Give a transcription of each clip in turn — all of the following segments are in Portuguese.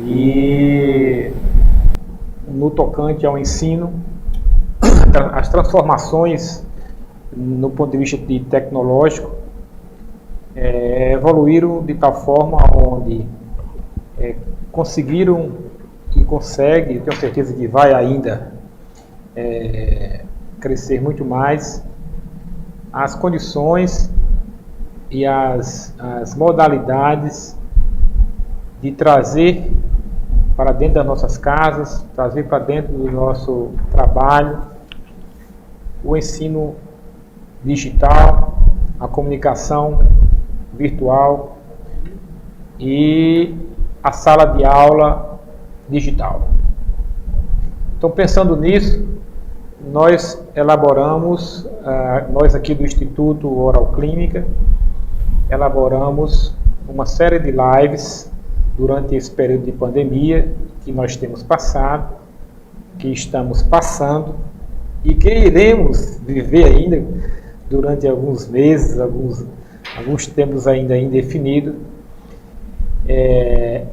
E no tocante ao ensino, as transformações no ponto de vista tecnológico evoluíram de tal forma onde conseguiram e conseguem, tenho certeza que vai ainda crescer muito mais, as condições e as modalidades de trazer para dentro das nossas casas, trazer para dentro do nosso trabalho o ensino digital, a comunicação virtual e a sala de aula digital. Então, pensando nisso, nós elaboramos, nós aqui do Instituto Oral Clínica, elaboramos uma série de lives durante esse período de pandemia que nós temos passado, que estamos passando e que iremos viver ainda durante alguns meses, alguns tempos ainda indefinidos.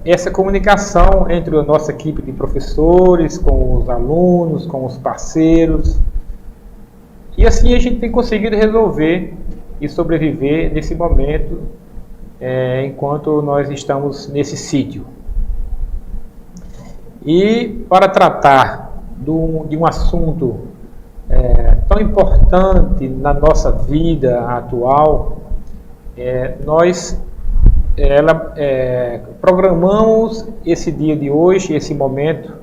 Essa comunicação entre a nossa equipe de professores, com os alunos, com os parceiros, e assim a gente tem conseguido resolver e sobreviver nesse momento, enquanto nós estamos nesse sítio. E para tratar de um assunto tão importante na nossa vida atual, nós programamos esse dia de hoje, esse momento,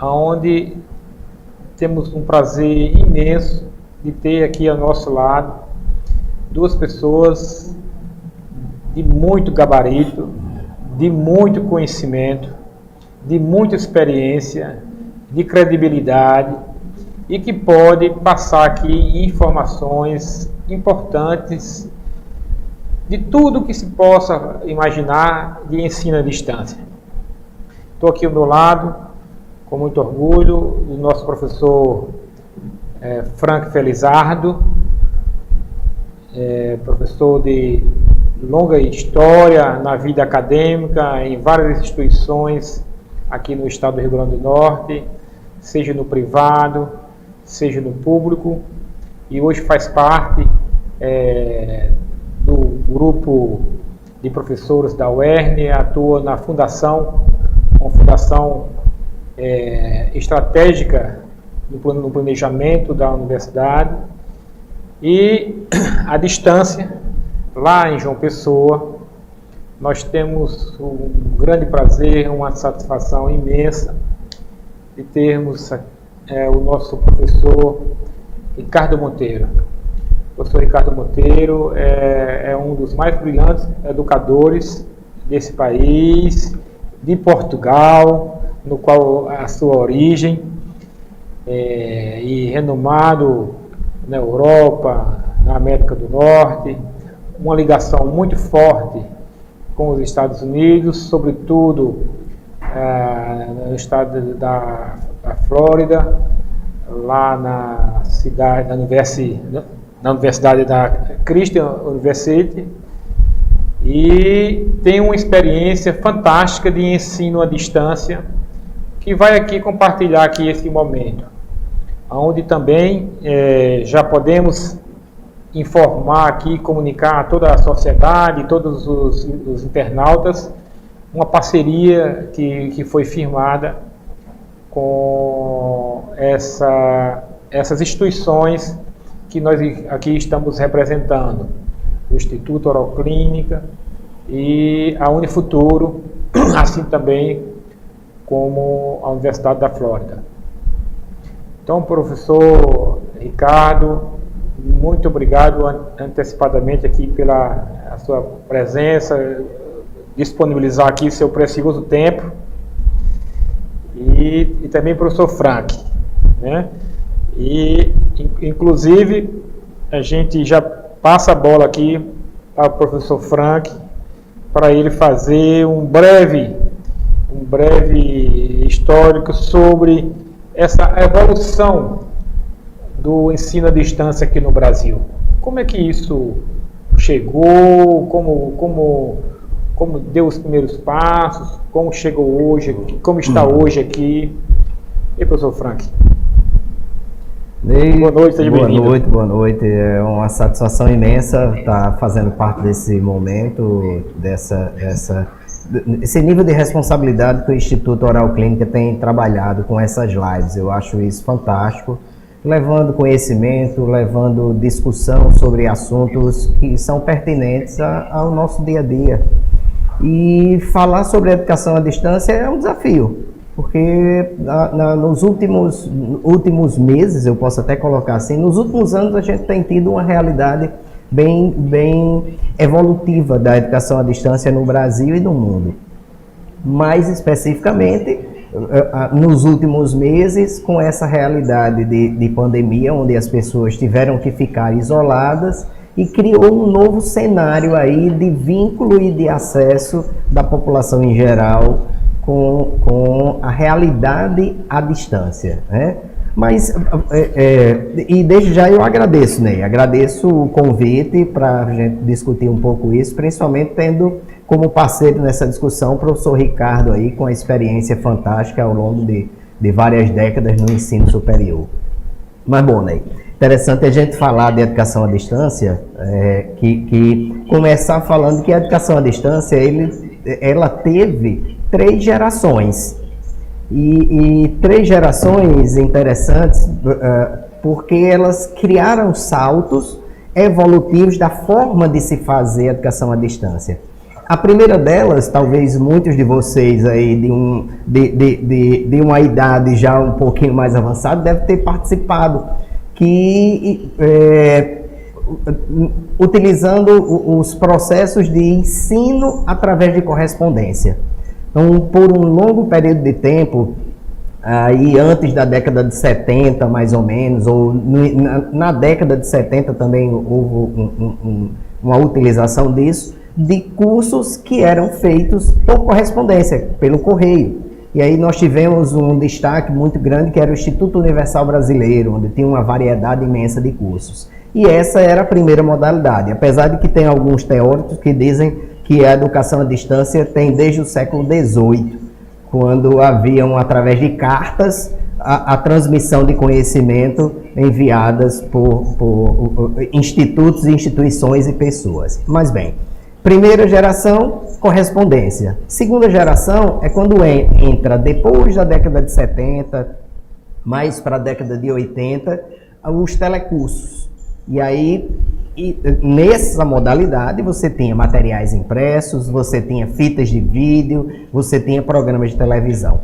onde temos um prazer imenso de ter aqui ao nosso lado duas pessoas de muito gabarito, de muito conhecimento, de muita experiência, de credibilidade e que pode passar aqui informações importantes de tudo que se possa imaginar de ensino à distância. Estou aqui ao meu lado, com muito orgulho, o nosso professor Frank Felizardo, professor de longa história na vida acadêmica, em várias instituições aqui no estado do Rio Grande do Norte, seja no privado, seja no público, e hoje faz parte do grupo de professores da UERN, atua na fundação, uma fundação estratégica no planejamento da universidade, e à distância, lá em João Pessoa, nós temos um grande prazer, uma satisfação imensa de termos o nosso professor Ricardo Monteiro. O professor Ricardo Monteiro é um dos mais brilhantes educadores desse país, de Portugal, no qual a sua origem, e renomado na Europa, na América do Norte, uma ligação muito forte com os Estados Unidos, sobretudo no estado da Flórida, lá na cidade, na Universidade da Christian University, e tem uma experiência fantástica de ensino à distância, que vai aqui compartilhar aqui esse momento, onde também já podemos informar aqui, comunicar a toda a sociedade, todos os internautas, uma parceria que foi firmada com essas instituições que nós aqui estamos representando, o Instituto Oral Clínica e a Unifuturo, assim também como a Universidade da Flórida. Então, professor Ricardo, muito obrigado antecipadamente aqui pela sua presença, disponibilizar aqui seu precioso tempo, e também professor Frank, né? E inclusive a gente já passa a bola aqui para o professor Frank, para ele fazer um breve histórico sobre essa evolução do ensino à distância aqui no Brasil. Como é que isso chegou, como como deu os primeiros passos, como chegou hoje, como está hoje aqui. E professor Frank? Boa noite, seja bem-vindo. Boa noite. É uma satisfação imensa estar fazendo parte desse momento, esse nível de responsabilidade que o Instituto Oral Clínica tem trabalhado com essas lives. Eu acho isso fantástico, levando conhecimento, levando discussão sobre assuntos que são pertinentes ao nosso dia a dia. E falar sobre a educação à distância é um desafio, porque nos últimos meses, eu posso até colocar assim, nos últimos anos a gente tem tido uma realidade bem evolutiva da educação à distância no Brasil e no mundo. Mais especificamente, nos últimos meses, com essa realidade de pandemia, onde as pessoas tiveram que ficar isoladas, e criou um novo cenário aí de vínculo e de acesso da população em geral com a realidade à distância, né? Mas, e desde já eu agradeço, Ney, agradeço o convite para a gente discutir um pouco isso, principalmente tendo como parceiro nessa discussão o professor Ricardo aí, com a experiência fantástica ao longo de várias décadas no ensino superior. Mas bom, Ney, interessante a gente falar de educação à distância, que começar falando que a educação à distância, ela teve 3 gerações. E 3 gerações interessantes, porque elas criaram saltos evolutivos da forma de se fazer a educação à distância. A primeira delas, talvez muitos de vocês aí de uma idade já um pouquinho mais avançada devem ter participado, que utilizando os processos de ensino através de correspondência. Então, por um longo período de tempo, aí antes da década de 70, mais ou menos, ou na década de 70 também houve uma utilização disso, de cursos que eram feitos por correspondência, pelo correio. E aí nós tivemos um destaque muito grande, que era o Instituto Universal Brasileiro, onde tinha uma variedade imensa de cursos. E essa era a primeira modalidade, apesar de que tem alguns teóricos que dizem que a educação à distância tem desde o século XVIII, quando haviam, através de cartas, a transmissão de conhecimento enviadas por institutos, instituições e pessoas. Mas bem, primeira geração, correspondência. Segunda geração é quando entra depois da década de 70, mais para a década de 80, os telecursos. E aí, nessa modalidade, você tinha materiais impressos, você tinha fitas de vídeo, você tinha programas de televisão.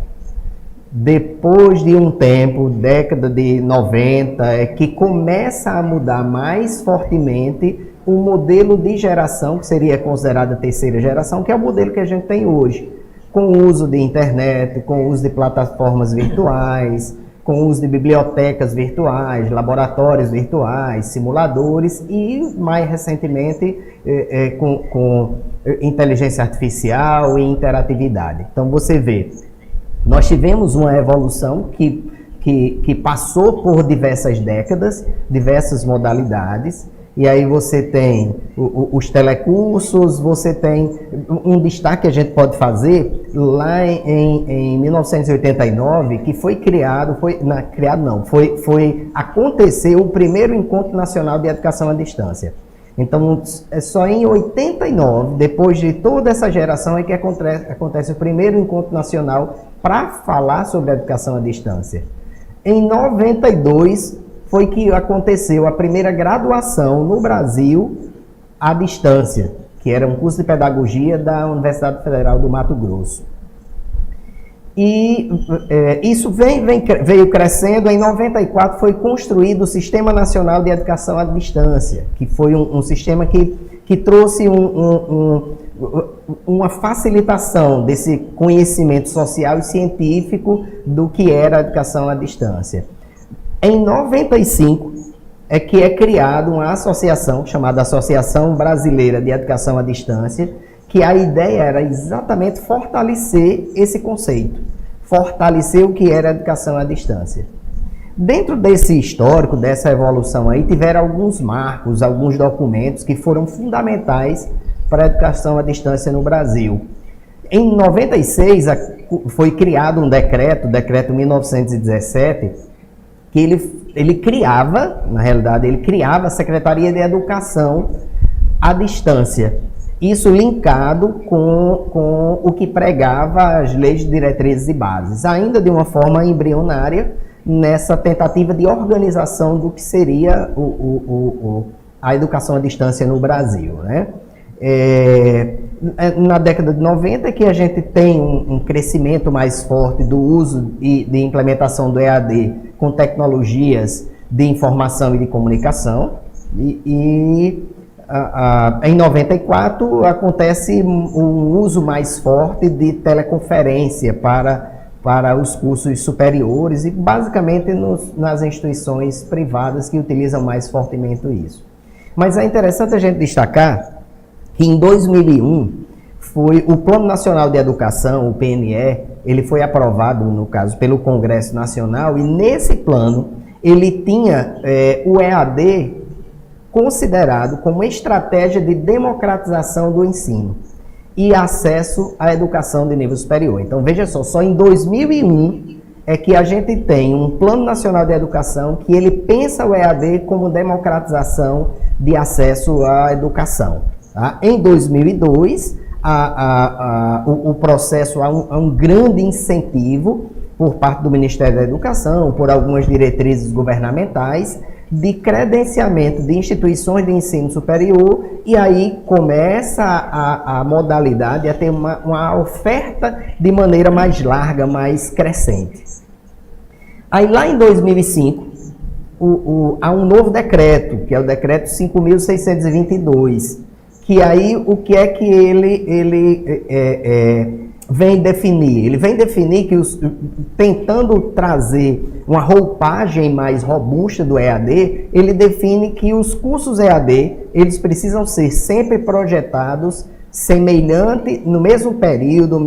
Depois de um tempo, década de 90, é que começa a mudar mais fortemente o modelo de geração, que seria considerada a terceira geração, que é o modelo que a gente tem hoje, com o uso de internet, com o uso de plataformas virtuais, com o uso de bibliotecas virtuais, laboratórios virtuais, simuladores e, mais recentemente, com inteligência artificial e interatividade. Então, você vê, nós tivemos uma evolução que passou por diversas décadas, diversas modalidades, e aí você tem os telecursos, você tem um destaque que a gente pode fazer lá em 1989, que foi aconteceu o primeiro Encontro Nacional de Educação à Distância. Então, é só em 89, depois de toda essa geração, é que acontece o primeiro Encontro Nacional para falar sobre a educação à distância. Em 92, foi que aconteceu a primeira graduação no Brasil à distância, que era um curso de pedagogia da Universidade Federal do Mato Grosso. E isso veio crescendo. Em 94 foi construído o Sistema Nacional de Educação à Distância, que foi um sistema que trouxe uma facilitação desse conhecimento social e científico do que era a educação à distância. Em 95 é que é criada uma associação chamada Associação Brasileira de Educação à Distância, que a ideia era exatamente fortalecer esse conceito, fortalecer o que era a educação à distância. Dentro desse histórico, dessa evolução aí, tiveram alguns marcos, alguns documentos que foram fundamentais para a educação à distância no Brasil. Em 96, foi criado um decreto 1917, que ele criava, na realidade, ele criava a Secretaria de Educação à Distância. Isso linkado com o que pregava as leis, diretrizes e bases, ainda de uma forma embrionária, nessa tentativa de organização do que seria a educação à distância no Brasil, né? Na década de 90 que a gente tem um crescimento mais forte do uso e de implementação do EAD com tecnologias de informação e de comunicação, em 94 acontece um uso mais forte de teleconferência para os cursos superiores e basicamente nas instituições privadas que utilizam mais fortemente isso. Mas é interessante a gente destacar que em 2001 foi o Plano Nacional de Educação, o PNE, ele foi aprovado, no caso, pelo Congresso Nacional, e nesse plano ele tinha o EAD considerado como estratégia de democratização do ensino e acesso à educação de nível superior. Então, veja só em 2001 é que a gente tem um Plano Nacional de Educação que ele pensa o EAD como democratização de acesso à educação. Tá? Em 2002, o processo há um grande incentivo por parte do Ministério da Educação, por algumas diretrizes governamentais, de credenciamento de instituições de ensino superior, e aí começa a modalidade a ter uma oferta de maneira mais larga, mais crescente. Aí lá em 2005, há um novo decreto, que é o decreto 5.622, que aí o que é que ele vem definir? Ele vem definir que, tentando trazer uma roupagem mais robusta do EAD, ele define que os cursos EAD, eles precisam ser sempre projetados semelhante, no mesmo período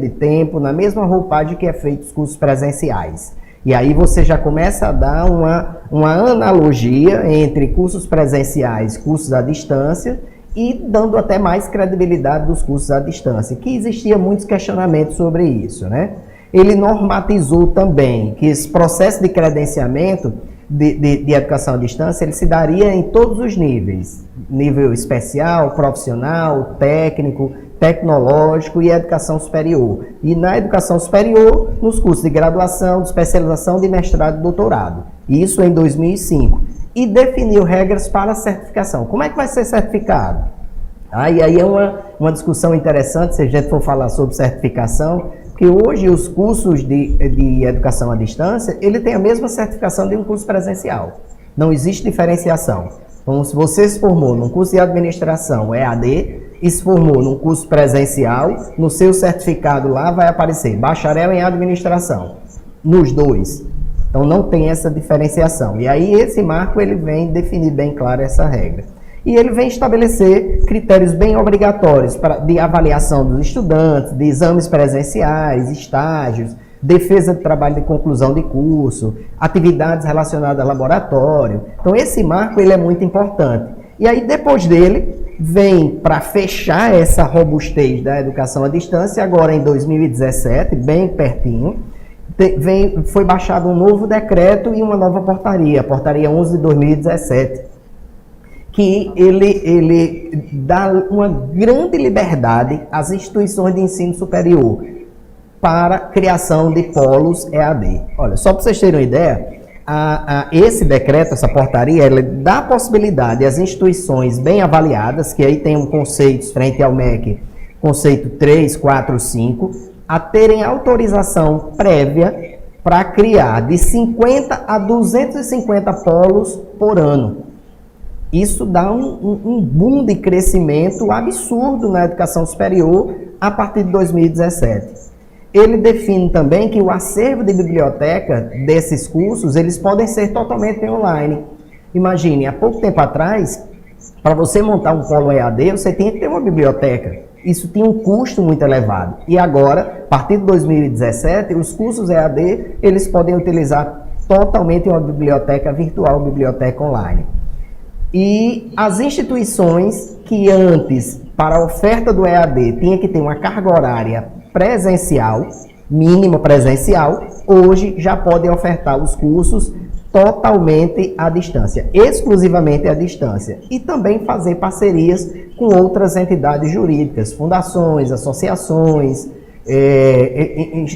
de tempo, na mesma roupagem que é feito os cursos presenciais. E aí você já começa a dar uma analogia entre cursos presenciais e cursos à distância, e dando até mais credibilidade dos cursos à distância, que existia muitos questionamentos sobre isso, né? Ele normatizou também que esse processo de credenciamento de educação à distância, ele se daria em todos os níveis, nível especial, profissional, técnico, tecnológico e educação superior. E na educação superior, nos cursos de graduação, de especialização, de mestrado e doutorado. Isso em 2005. E definiu regras para a certificação. Como é que vai ser certificado? E aí é uma discussão interessante, se a gente for falar sobre certificação, que hoje os cursos de educação à distância, ele tem a mesma certificação de um curso presencial. Não existe diferenciação. Então, se você se formou num curso de administração EAD e se formou num curso presencial, no seu certificado lá vai aparecer bacharel em administração, nos dois. Então, não tem essa diferenciação. E aí, esse marco, ele vem definir bem claro essa regra. E ele vem estabelecer critérios bem obrigatórios de avaliação dos estudantes, de exames presenciais, estágios, defesa de trabalho de conclusão de curso, atividades relacionadas ao laboratório. Então, esse marco, ele é muito importante. E aí, depois dele, vem para fechar essa robustez da educação à distância, agora em 2017, bem pertinho, foi baixado um novo decreto e uma nova portaria, a portaria 11 de 2017, que ele dá uma grande liberdade às instituições de ensino superior para a criação de polos EAD. Olha, só para vocês terem uma ideia, esse decreto, essa portaria, ele dá a possibilidade às instituições bem avaliadas, que aí tem conceitos frente ao MEC, conceito 3, 4, 5, a terem autorização prévia para criar de 50 a 250 polos por ano. Isso dá um boom de crescimento absurdo na educação superior a partir de 2017. Ele define também que o acervo de biblioteca desses cursos, eles podem ser totalmente online. Imagine, há pouco tempo atrás, para você montar um polo EAD, você tinha que ter uma biblioteca. Isso tinha um custo muito elevado. E agora, a partir de 2017, os cursos EAD, eles podem utilizar totalmente uma biblioteca virtual, biblioteca online. E as instituições que antes, para a oferta do EAD, tinha que ter uma carga horária presencial, mínima presencial, hoje já podem ofertar os cursos totalmente à distância, exclusivamente à distância. E também fazer parcerias com outras entidades jurídicas, fundações, associações,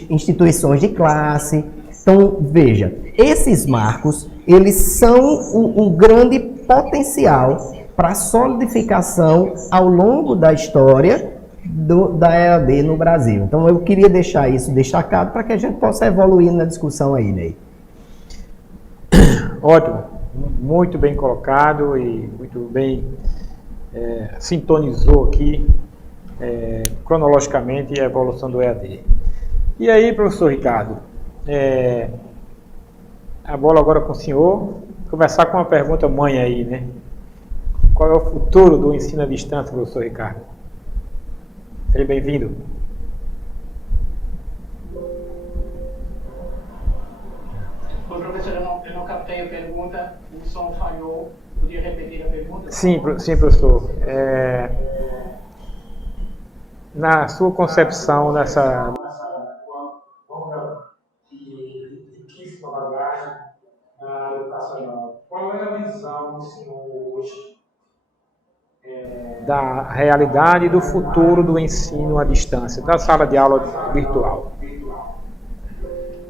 instituições de classe. Então, veja, esses marcos, eles são um grande potencial para a solidificação ao longo da história da EAD no Brasil. Então, eu queria deixar isso destacado para que a gente possa evoluir na discussão aí, Ney. Ótimo, muito bem colocado e muito bem sintonizou aqui cronologicamente a evolução do EAD. E aí, professor Ricardo, a bola agora com o senhor. Começar com uma pergunta mãe aí, né? Qual é o futuro do ensino à distância, professor Ricardo? Seja bem-vindo. Oi, professor, eu não captei a pergunta, o som falhou. Podia repetir a pergunta? Sim, professor. Na sua concepção, nessa riquíssima bagagem na área educacional, qual é a visão do senhor hoje da realidade e do futuro do ensino à distância, da sala de aula virtual?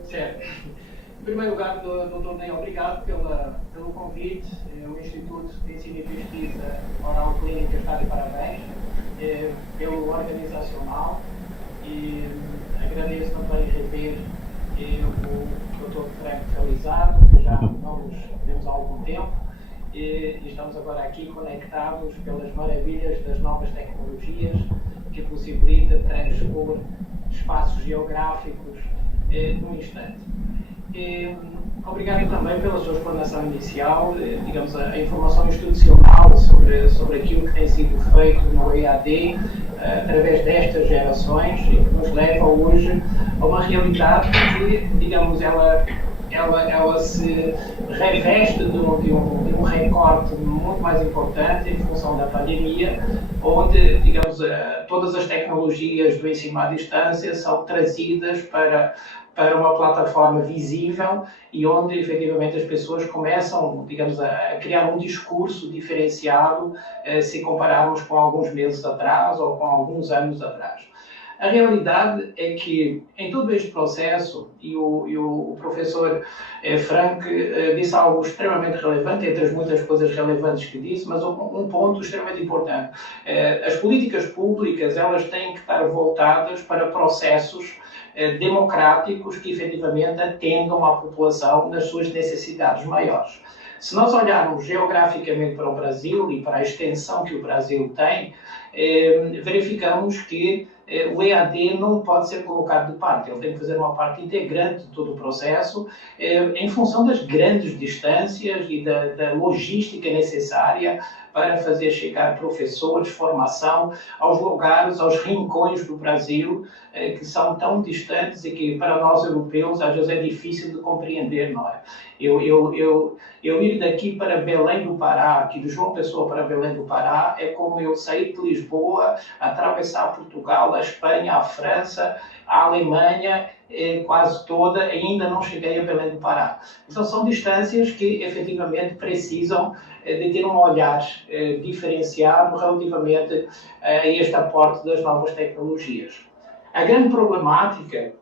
Certo. Em primeiro lugar, doutor Ney, obrigado pelo convite. O Instituto de Ensino e Pesquisa Oral Clínica está de parabéns pelo organizacional e agradeço também rever o Dr. Frank realizado, que já não nos vemos há algum tempo, e estamos agora aqui conectados pelas maravilhas das novas tecnologias que possibilita transpor espaços geográficos num instante. Obrigado também pela sua explanação inicial, digamos, a informação institucional sobre aquilo que tem sido feito no EAD através destas gerações e que nos leva hoje a uma realidade que, digamos, ela se reveste de um recorte muito mais importante em função da pandemia, onde, digamos, todas as tecnologias do ensino à distância são trazidas para uma plataforma visível e onde, efetivamente, as pessoas começam, digamos, a criar um discurso diferenciado se compararmos com alguns meses atrás ou com alguns anos atrás. A realidade é que, em todo este processo, e o professor Frank disse algo extremamente relevante, entre as muitas coisas relevantes que disse, mas um ponto extremamente importante. As políticas públicas, elas têm que estar voltadas para processos democráticos que, efetivamente, atendam à população nas suas necessidades maiores. Se nós olharmos geograficamente para o Brasil e para a extensão que o Brasil tem, verificamos que o EAD não pode ser colocado de parte, ele tem que fazer uma parte integrante de todo o processo, em função das grandes distâncias e da logística necessária para fazer chegar professores, formação aos lugares, aos rincões do Brasil, que são tão distantes e que para nós europeus às vezes é difícil de compreender, não é? Eu ir daqui para Belém do Pará, aqui de João Pessoa para Belém do Pará, é como eu sair de Lisboa, atravessar Portugal, a Espanha, a França, a Alemanha, quase toda, ainda não cheguei a Belém do Pará. Então são distâncias que efetivamente precisam de ter um olhar diferenciado relativamente a este aporte das novas tecnologias. A grande problemática,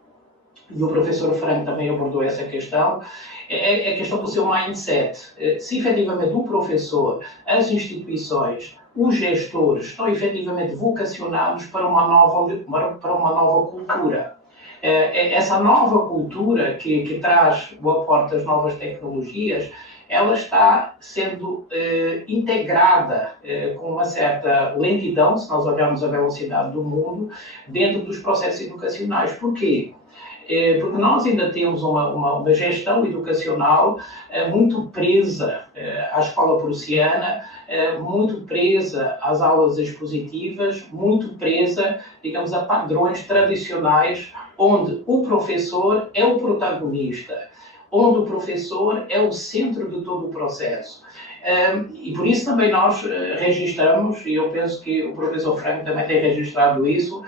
e o professor Frank também abordou essa questão, é a questão do seu mindset. Se efetivamente o professor, as instituições, os gestores estão efetivamente vocacionados para uma nova cultura. Essa nova cultura que traz o aporte das novas tecnologias, ela está sendo integrada com uma certa lentidão, se nós olharmos a velocidade do mundo, dentro dos processos educacionais. Por quê? Porque nós ainda temos uma gestão educacional muito presa à escola prussiana, muito presa às aulas expositivas, muito presa, digamos, a padrões tradicionais, onde o professor é o protagonista, onde o professor é o centro de todo o processo. E por isso também nós registramos, e eu penso que o professor Franco também tem registrado isso,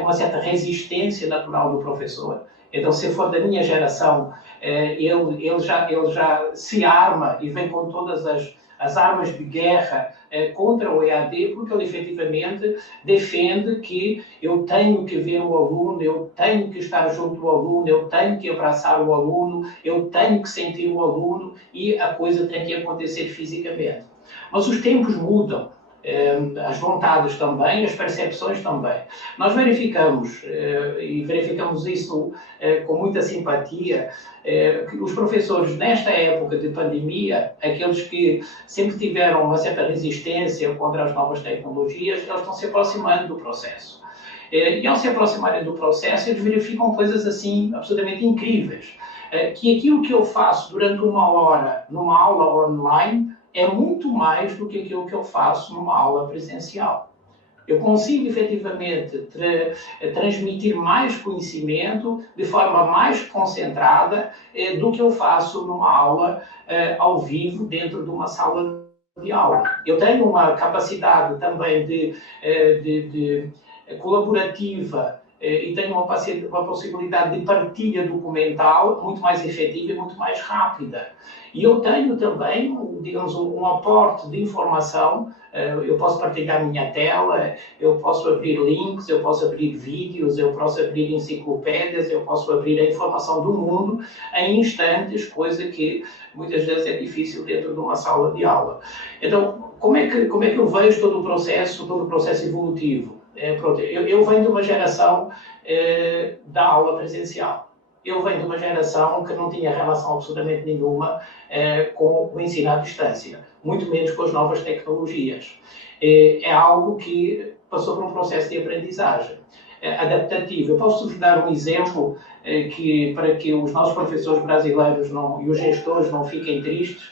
uma certa resistência natural do professor. Então, se for da minha geração, ele já se arma e vem com todas as armas de guerra contra o EAD, porque ele efetivamente defende que eu tenho que ver o aluno, eu tenho que estar junto do aluno, eu tenho que abraçar o aluno, eu tenho que sentir o aluno e a coisa tem que acontecer fisicamente. Mas os tempos mudam. As vontades também, as percepções também. Nós verificamos, e verificamos isso com muita simpatia, que os professores nesta época de pandemia, aqueles que sempre tiveram uma certa resistência contra as novas tecnologias, eles estão se aproximando do processo. E ao se aproximarem do processo, eles verificam coisas assim absolutamente incríveis. Que aquilo que eu faço durante 1 hora numa aula online é muito mais do que aquilo que eu faço numa aula presencial. Eu consigo, efetivamente, transmitir mais conhecimento de forma mais concentrada do que eu faço numa aula ao vivo dentro de uma sala de aula. Eu tenho uma capacidade também de colaborativa e tenho uma possibilidade de partilha documental muito mais efetiva e muito mais rápida. E eu tenho também, digamos, um aporte de informação. Eu posso partilhar a minha tela, eu posso abrir links, eu posso abrir vídeos, eu posso abrir enciclopédias, eu posso abrir a informação do mundo em instantes, coisa que muitas vezes é difícil dentro de uma sala de aula. Então, como é que eu vejo todo o processo evolutivo? Eu venho de uma geração da aula presencial. Eu venho de uma geração que não tinha relação absolutamente nenhuma com o ensino à distância, muito menos com as novas tecnologias. É algo que passou por um processo de aprendizagem adaptativo. Eu posso-vos dar um exemplo para que os nossos professores brasileiros e os gestores não fiquem tristes,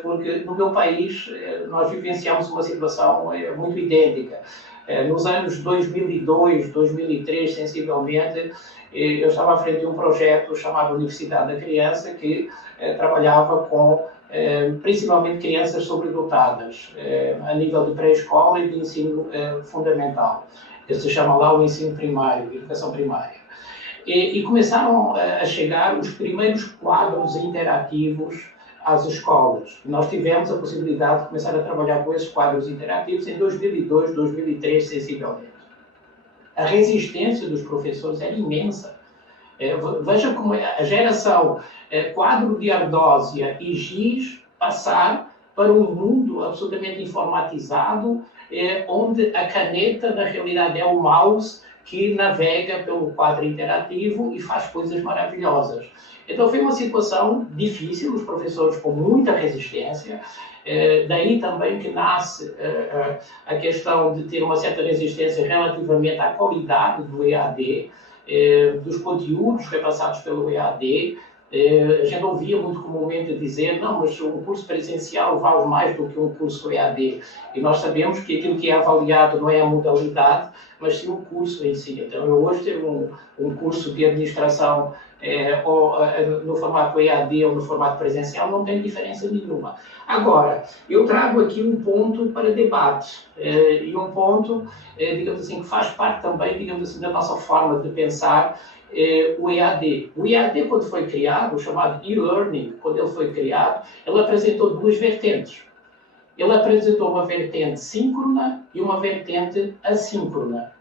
porque no meu país nós vivenciamos uma situação muito idêntica. Nos anos 2002, 2003, sensivelmente, eu estava à frente de um projeto chamado Universidade da Criança, que trabalhava com principalmente crianças sobredotadas, a nível de pré-escola e de ensino fundamental, que se chama lá o ensino primário, educação primária. E começaram a chegar os primeiros quadros interativos às escolas. Nós tivemos a possibilidade de começar a trabalhar com esses quadros interativos em 2002, 2003, sensivelmente. A resistência dos professores era imensa. Veja como a geração quadro de ardósia e giz passar para um mundo absolutamente informatizado, onde a caneta, na realidade, é o mouse que navega pelo quadro interativo e faz coisas maravilhosas. Então foi uma situação difícil, os professores com muita resistência, daí também que nasce a questão de ter uma certa resistência relativamente à qualidade do EAD, dos conteúdos repassados pelo EAD. A gente ouvia muito comumente dizer, não, mas um curso presencial vale mais do que um curso EAD. E nós sabemos que aquilo que é avaliado não é a modalidade, mas sim o curso em si. Então, eu hoje ter um curso de administração ou no formato EAD ou no formato presencial não tem diferença nenhuma. Agora, eu trago aqui um ponto para debate e um ponto, digamos assim, que faz parte também, digamos assim, da nossa forma de pensar o EAD. O EAD, quando foi criado, o chamado e-learning, quando ele foi criado, ele apresentou duas vertentes. Ele apresentou uma vertente síncrona e uma vertente assíncrona.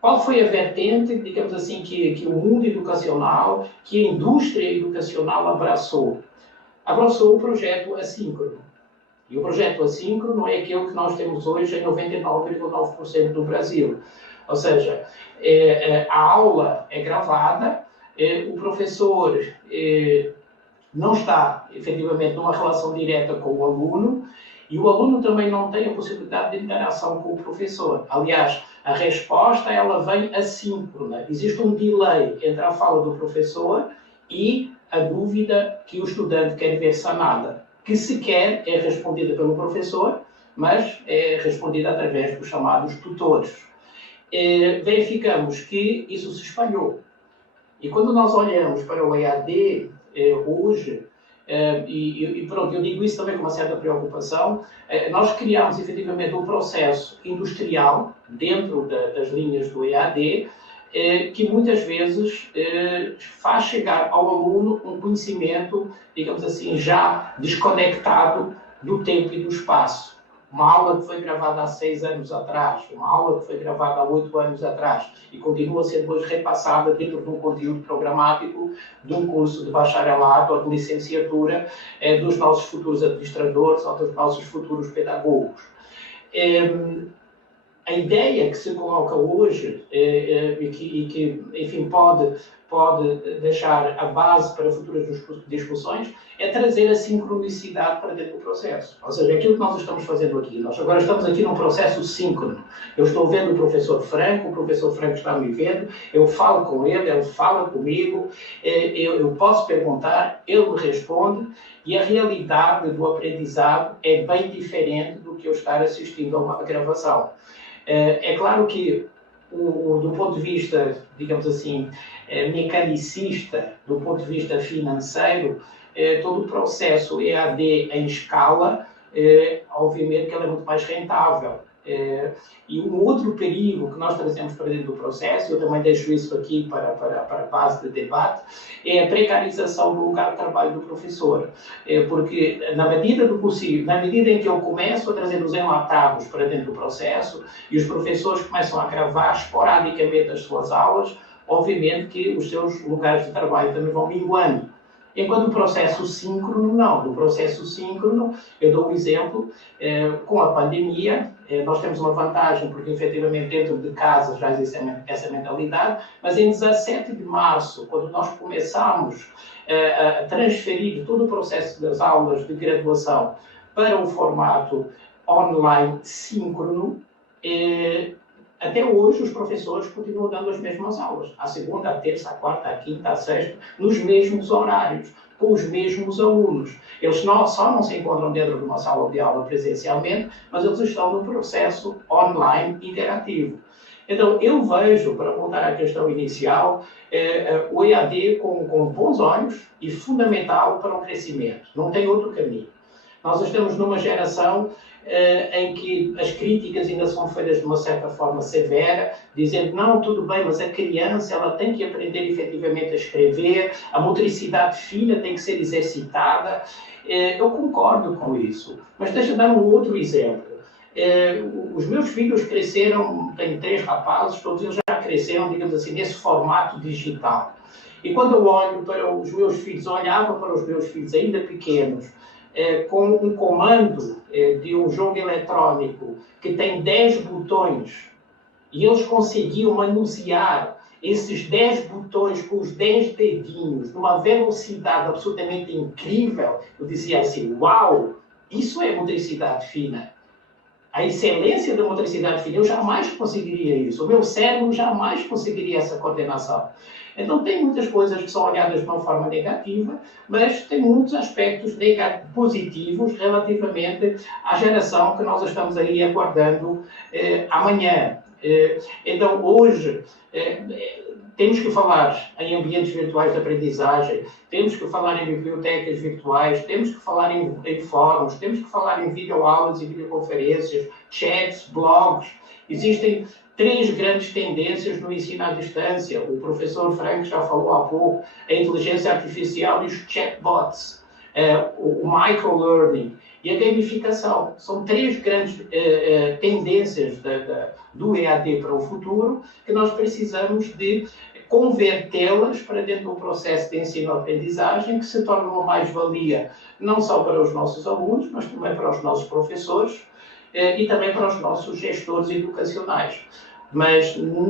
Qual foi a vertente, digamos assim, que o mundo educacional, que a indústria educacional abraçou? Abraçou o projeto assíncrono. E o projeto assíncrono é aquele que nós temos hoje em 99,9% do Brasil. Ou seja, a aula é gravada, o professor não está, efetivamente, numa relação direta com o aluno, e o aluno também não tem a possibilidade de interação com o professor. Aliás, a resposta ela vem assíncrona. Existe um delay entre a fala do professor e a dúvida que o estudante quer ver sanada, que sequer é respondida pelo professor, mas é respondida através dos chamados tutores. Verificamos que isso se espalhou. E quando nós olhamos para o EAD hoje, E pronto, eu digo isso também com uma certa preocupação. Nós criamos efetivamente um processo industrial dentro das linhas do EAD, que muitas vezes faz chegar ao aluno um conhecimento, digamos assim, já desconectado do tempo e do espaço. Uma aula que foi gravada há 6 anos atrás, uma aula que foi gravada há 8 anos atrás e continua a ser depois repassada dentro de um conteúdo programático de um curso de bacharelato ou de licenciatura dos nossos futuros administradores ou dos nossos futuros pedagogos. A ideia que se coloca hoje e que, enfim, pode deixar a base para futuras discussões é trazer a sincronicidade para dentro do processo. Ou seja, aquilo que nós estamos fazendo aqui, nós agora estamos aqui num processo síncrono. Eu estou vendo o professor Franco está me vendo, eu falo com ele fala comigo, eu posso perguntar, ele me responde, e a realidade do aprendizado é bem diferente do que eu estar assistindo a uma gravação. É claro que, do ponto de vista, digamos assim, mecanicista, do ponto de vista financeiro, todo o processo EAD em escala, obviamente que ele é muito mais rentável. E um outro perigo que nós trazemos para dentro do processo, eu também deixo isso aqui para a base de debate, é a precarização do lugar de trabalho do professor. Porque, na medida do possível, na medida em que eu começo a trazer os enlatados para dentro do processo e os professores começam a gravar esporadicamente as suas aulas, obviamente que os seus lugares de trabalho também vão minguando. Enquanto o processo síncrono, não. No processo síncrono, eu dou um exemplo, com a pandemia, nós temos uma vantagem, porque efetivamente dentro de casa já existe essa mentalidade, mas em 17 de março, quando nós começámos a transferir todo o processo das aulas de graduação para o formato online síncrono, até hoje os professores continuam dando as mesmas aulas, à segunda, à terça, à quarta, à quinta, à sexta, nos mesmos horários, com os mesmos alunos. Eles só não se encontram dentro de uma sala de aula presencialmente, mas eles estão no processo online interativo. Então, eu vejo, para voltar à questão inicial, o EAD com bons olhos e fundamental para o crescimento. Não tem outro caminho. Nós estamos numa geração em que as críticas ainda são feitas de uma certa forma severa, dizendo, não, tudo bem, mas a criança ela tem que aprender efetivamente a escrever, a motricidade fina tem que ser exercitada. Eu concordo com isso, mas deixa eu dar um outro exemplo. Os meus filhos cresceram, tenho 3 rapazes, todos eles já cresceram, digamos assim, nesse formato digital. E quando eu olho para os meus filhos, olhava para os meus filhos ainda pequenos, com um comando de um jogo eletrônico que tem 10 botões e eles conseguiam manusear esses 10 botões com os 10 dedinhos numa velocidade absolutamente incrível, eu dizia assim, uau, isso é motricidade fina. A excelência da motricidade fina, eu jamais conseguiria isso. O meu cérebro jamais conseguiria essa coordenação. Então, tem muitas coisas que são olhadas de uma forma negativa, mas tem muitos aspectos positivos relativamente à geração que nós estamos aí aguardando amanhã. Então, hoje, temos que falar em ambientes virtuais de aprendizagem, temos que falar em bibliotecas virtuais, temos que falar em fóruns, temos que falar em videoaulas e videoconferências, chats, blogs. Existem 3 grandes tendências no ensino à distância. O professor Franco já falou há pouco, a inteligência artificial e os chatbots, o microlearning e a gamificação. São 3 grandes tendências do EAD para o futuro que nós precisamos de convertê-las para dentro do processo de ensino-aprendizagem que se torna uma mais-valia não só para os nossos alunos, mas também para os nossos professores e também para os nossos gestores educacionais. Mas no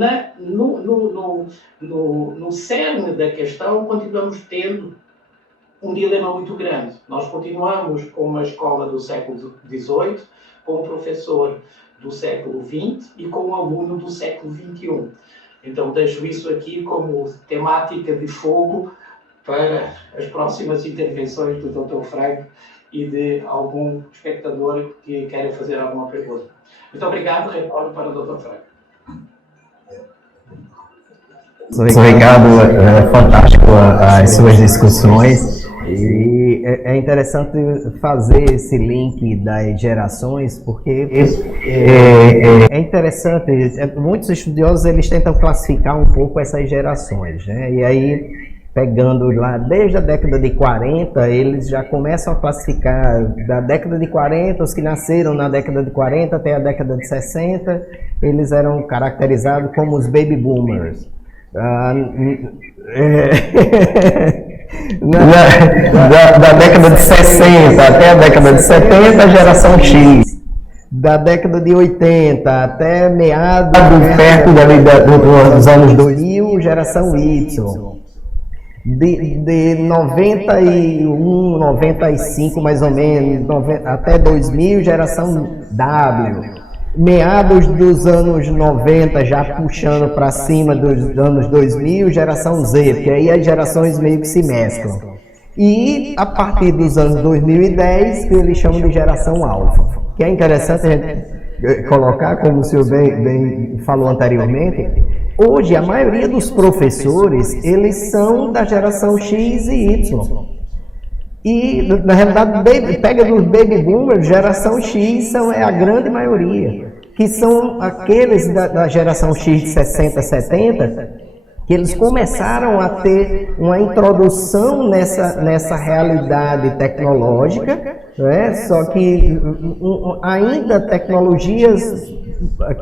cerne da questão continuamos tendo um dilema muito grande. Nós continuamos com uma escola do século XVIII, com um professor do século XX e com um aluno do século XXI. Então deixo isso aqui como temática de fogo para as próximas intervenções do Dr. Franco e de algum espectador que queira fazer alguma pergunta. Muito obrigado, retorno para o Dr. Franco. Ricardo, fantástico as suas discussões e é interessante fazer esse link das gerações, porque é interessante, muitos estudiosos eles tentam classificar um pouco essas gerações, né? E aí, pegando lá desde a década de 40, eles já começam a classificar da década de 40, os que nasceram na década de 40 até a década de 60, eles eram caracterizados como os baby boomers. Da década de 60 até a década de 70, a geração X. Da década de 80 até meados, perto dos anos 2000, geração Y. De 91, 95 mais ou menos, até 2000, geração W. Meados dos anos 90, já puxando para cima dos anos 2000, geração Z, porque aí as gerações meio que se mesclam. E a partir dos anos 2010, que eles chamam de geração alfa. Que é interessante a gente colocar, como o senhor bem falou anteriormente, hoje a maioria dos professores, eles são da geração X e Y. E, na realidade, pega dos baby boomers, geração X é a grande maioria, que são aqueles da geração X de 60, 70, que eles começaram a ter uma introdução nessa realidade tecnológica, né? Só que ainda tecnologias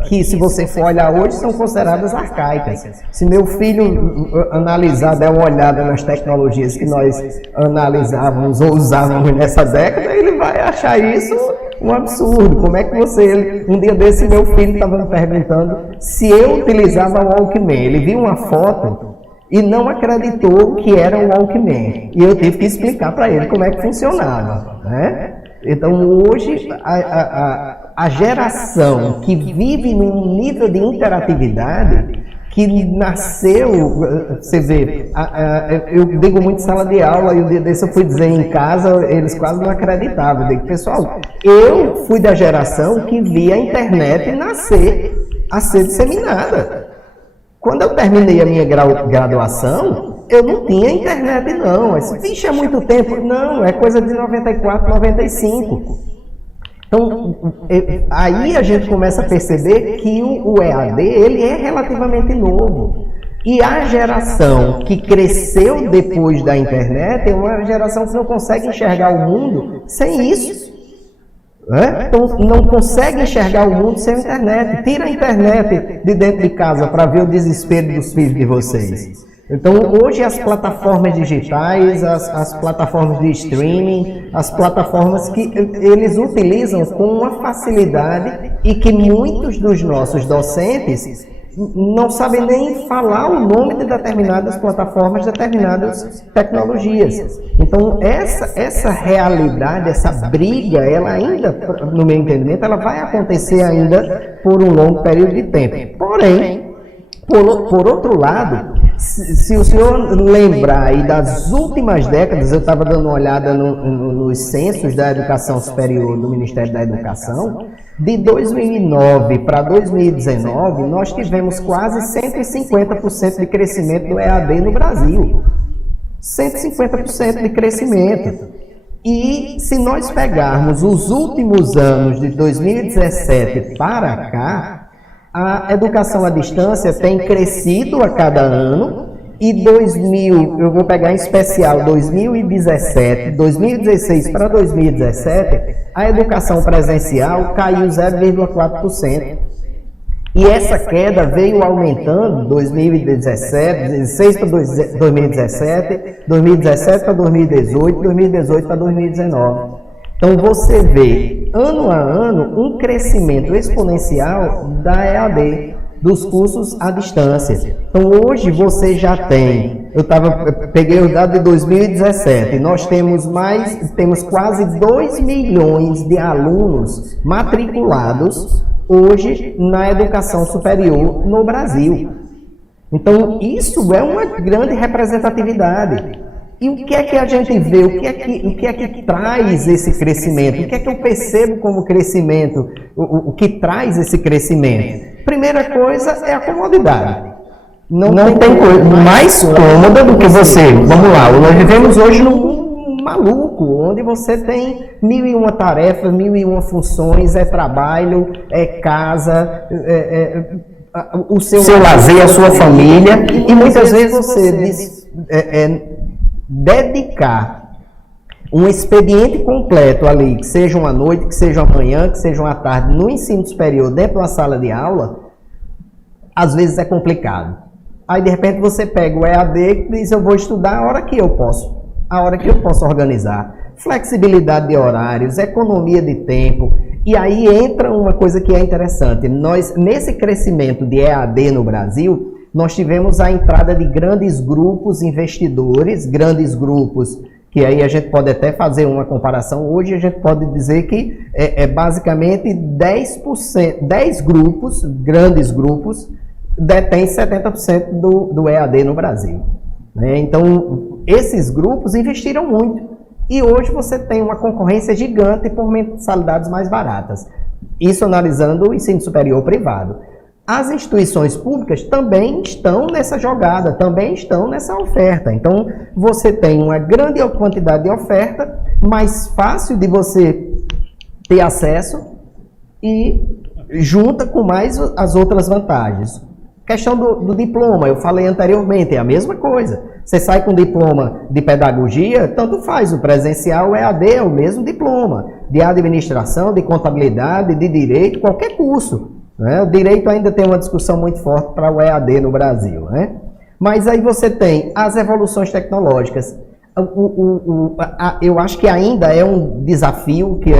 que, se você for olhar hoje, são consideradas arcaicas. Se meu filho analisar, der uma olhada nas tecnologias que nós analisávamos ou usávamos nessa década, ele vai achar isso um absurdo. Como é que você... Um dia desse, meu filho estava me perguntando se eu utilizava o Walkman. Ele viu uma foto e não acreditou que era um Walkman. E eu tive que explicar para ele como é que funcionava, né? Então, hoje, a geração que vive num nível de interatividade, que nasceu, você vê, eu digo muito sala de aula, e um dia desse eu fui dizer em casa, eles quase não acreditavam. Eu digo, pessoal, eu fui da geração que via a internet nascer, a ser disseminada. Quando eu terminei a minha graduação, eu não tinha internet, não. Vixe, é muito tempo. Não, é coisa de 94, 95. Então, aí a gente começa a perceber que o EAD, ele é relativamente novo. E a geração que cresceu depois da internet é uma geração que não consegue enxergar o mundo sem isso. Então, não consegue enxergar o mundo sem a internet. Tira a internet de dentro de casa para ver o desespero dos filhos de vocês. Então, hoje as plataformas digitais, as plataformas de streaming, as plataformas que eles utilizam com uma facilidade e que muitos dos nossos docentes não sabem nem falar o nome de determinadas plataformas, determinadas tecnologias. Então, essa realidade, essa briga, ela ainda, no meu entendimento, ela vai acontecer ainda por um longo período de tempo. Porém, por outro lado, se o senhor lembrar aí das últimas décadas, eu estava dando uma olhada nos censos da educação superior do Ministério da Educação, de 2009 para 2019, nós tivemos quase 150% de crescimento do EAD no Brasil. 150% de crescimento. E se nós pegarmos os últimos anos de 2017 para cá, a educação à distância tem crescido a cada ano e eu vou pegar em especial 2017, 2016 para 2017, a educação presencial caiu 0,4%. E essa queda veio aumentando 2017, 16 para 2017, 2017 para 2018, 2018 para 2019. Então você vê, ano a ano, um crescimento exponencial da EAD, dos cursos à distância. Então hoje você já tem, peguei o dado de 2017, nós temos quase 2 milhões de alunos matriculados hoje na educação superior no Brasil. Então isso é uma grande representatividade. E o que é que a gente vê? O que é que traz esse crescimento? O que é que eu percebo como crescimento? O que traz esse crescimento? Primeira coisa é a comodidade. Não tem coisa mais cômoda do que você. Vamos lá, nós vivemos hoje num maluco, onde você tem 1001 tarefas, 1001 funções, é trabalho, é casa, o seu lazer, a sua família, e muitas vezes você dedicar um expediente completo ali, que seja uma noite, que seja uma manhã, que seja uma tarde, no ensino superior, dentro de uma sala de aula, às vezes é complicado. Aí, de repente, você pega o EAD e diz, eu vou estudar a hora que eu posso organizar. Flexibilidade de horários, economia de tempo. E aí entra uma coisa que é interessante. Nós, nesse crescimento de EAD no Brasil, nós tivemos a entrada de grandes grupos investidores, grandes grupos, que aí a gente pode até fazer uma comparação. Hoje a gente pode dizer que basicamente 10 grupos, grandes grupos, detêm 70% do EAD no Brasil. Então, esses grupos investiram muito. E hoje você tem uma concorrência gigante por mensalidades mais baratas. Isso analisando o ensino superior privado. As instituições públicas também estão nessa jogada, também estão nessa oferta. Então, você tem uma grande quantidade de oferta, mais fácil de você ter acesso e junta com mais as outras vantagens. Questão do diploma, eu falei anteriormente, é a mesma coisa. Você sai com diploma de pedagogia, tanto faz, o presencial, o EAD é o mesmo diploma. De administração, de contabilidade, de direito, qualquer curso. O direito ainda tem uma discussão muito forte para o EAD no Brasil. Mas aí você tem as evoluções tecnológicas. Eu acho que ainda é um desafio, que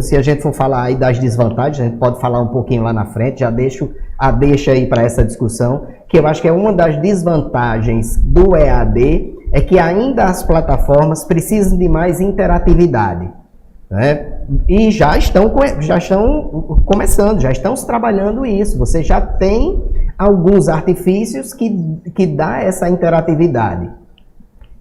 se a gente for falar aí das desvantagens, a gente pode falar um pouquinho lá na frente, já deixo a deixa aí para essa discussão, que eu acho que é uma das desvantagens do EAD, é que ainda as plataformas precisam de mais interatividade. E já estão começando, já estão trabalhando isso. Você já tem alguns artifícios que dá essa interatividade.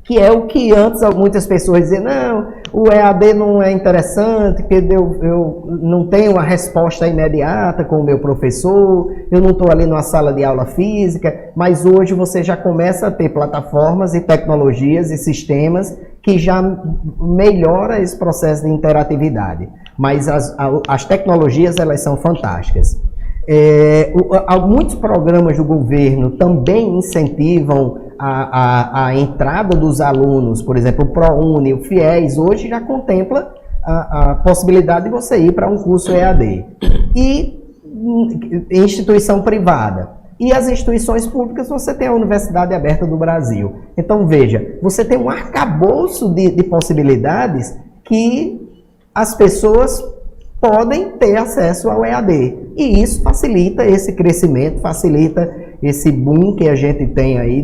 Que é o que antes muitas pessoas diziam, não, o EAD não é interessante, porque eu não tenho uma resposta imediata com o meu professor, eu não estou ali numa sala de aula física, mas hoje você já começa a ter plataformas e tecnologias e sistemas que já melhora esse processo de interatividade. Mas as tecnologias, elas são fantásticas. Muitos programas do governo também incentivam a entrada dos alunos, por exemplo, o ProUni, o FIES, hoje já contempla a possibilidade de você ir para um curso EAD. E instituição privada. E as instituições públicas, você tem a Universidade Aberta do Brasil. Então, veja, você tem um arcabouço de possibilidades que as pessoas podem ter acesso ao EAD. E isso facilita esse crescimento, facilita esse boom que a gente tem aí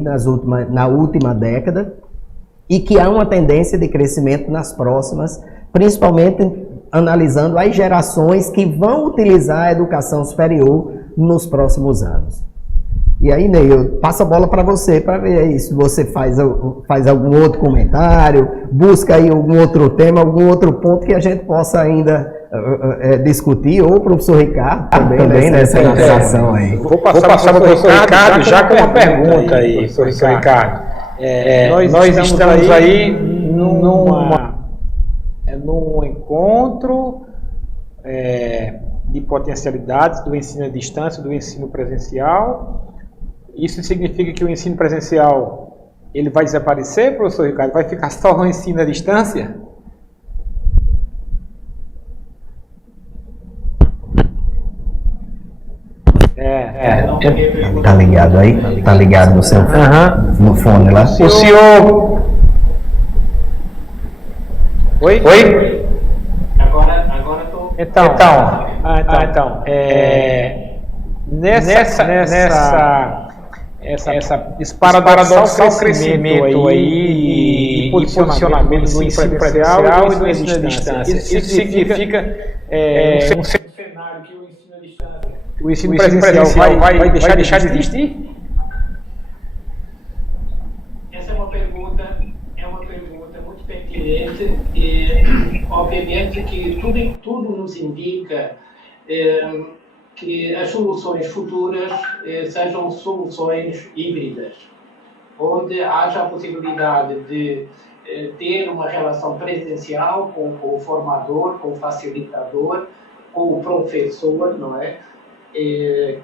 na última década e que há uma tendência de crescimento nas próximas, principalmente analisando as gerações que vão utilizar a educação superior nos próximos anos. E aí, Ney, eu passo a bola para você, para ver aí se você faz algum outro comentário, busca aí algum outro tema, algum outro ponto que a gente possa ainda discutir, ou o professor Ricardo também nessa interação aí. Vou passar para o professor Ricardo já com uma pergunta aí, professor Ricardo. Nós estamos aí num encontro de potencialidades do ensino à distância, do ensino presencial. Isso significa que o ensino presencial ele vai desaparecer, professor Ricardo? Vai ficar só o ensino à distância? Tá ligado aí? Tá ligado no seu no fone lá? O senhor... Oi? Agora tô... Então, esse paradoxal crescimento aí e posicionamento do ensino presencial e do ensino à distância. Isso significa um cenário que o ensino presencial vai deixar de existir? Essa é uma pergunta muito pertinente e, obviamente, que tudo nos indica que as soluções futuras sejam soluções híbridas, onde haja a possibilidade de ter uma relação presencial com o formador, com o facilitador, com o professor, não é?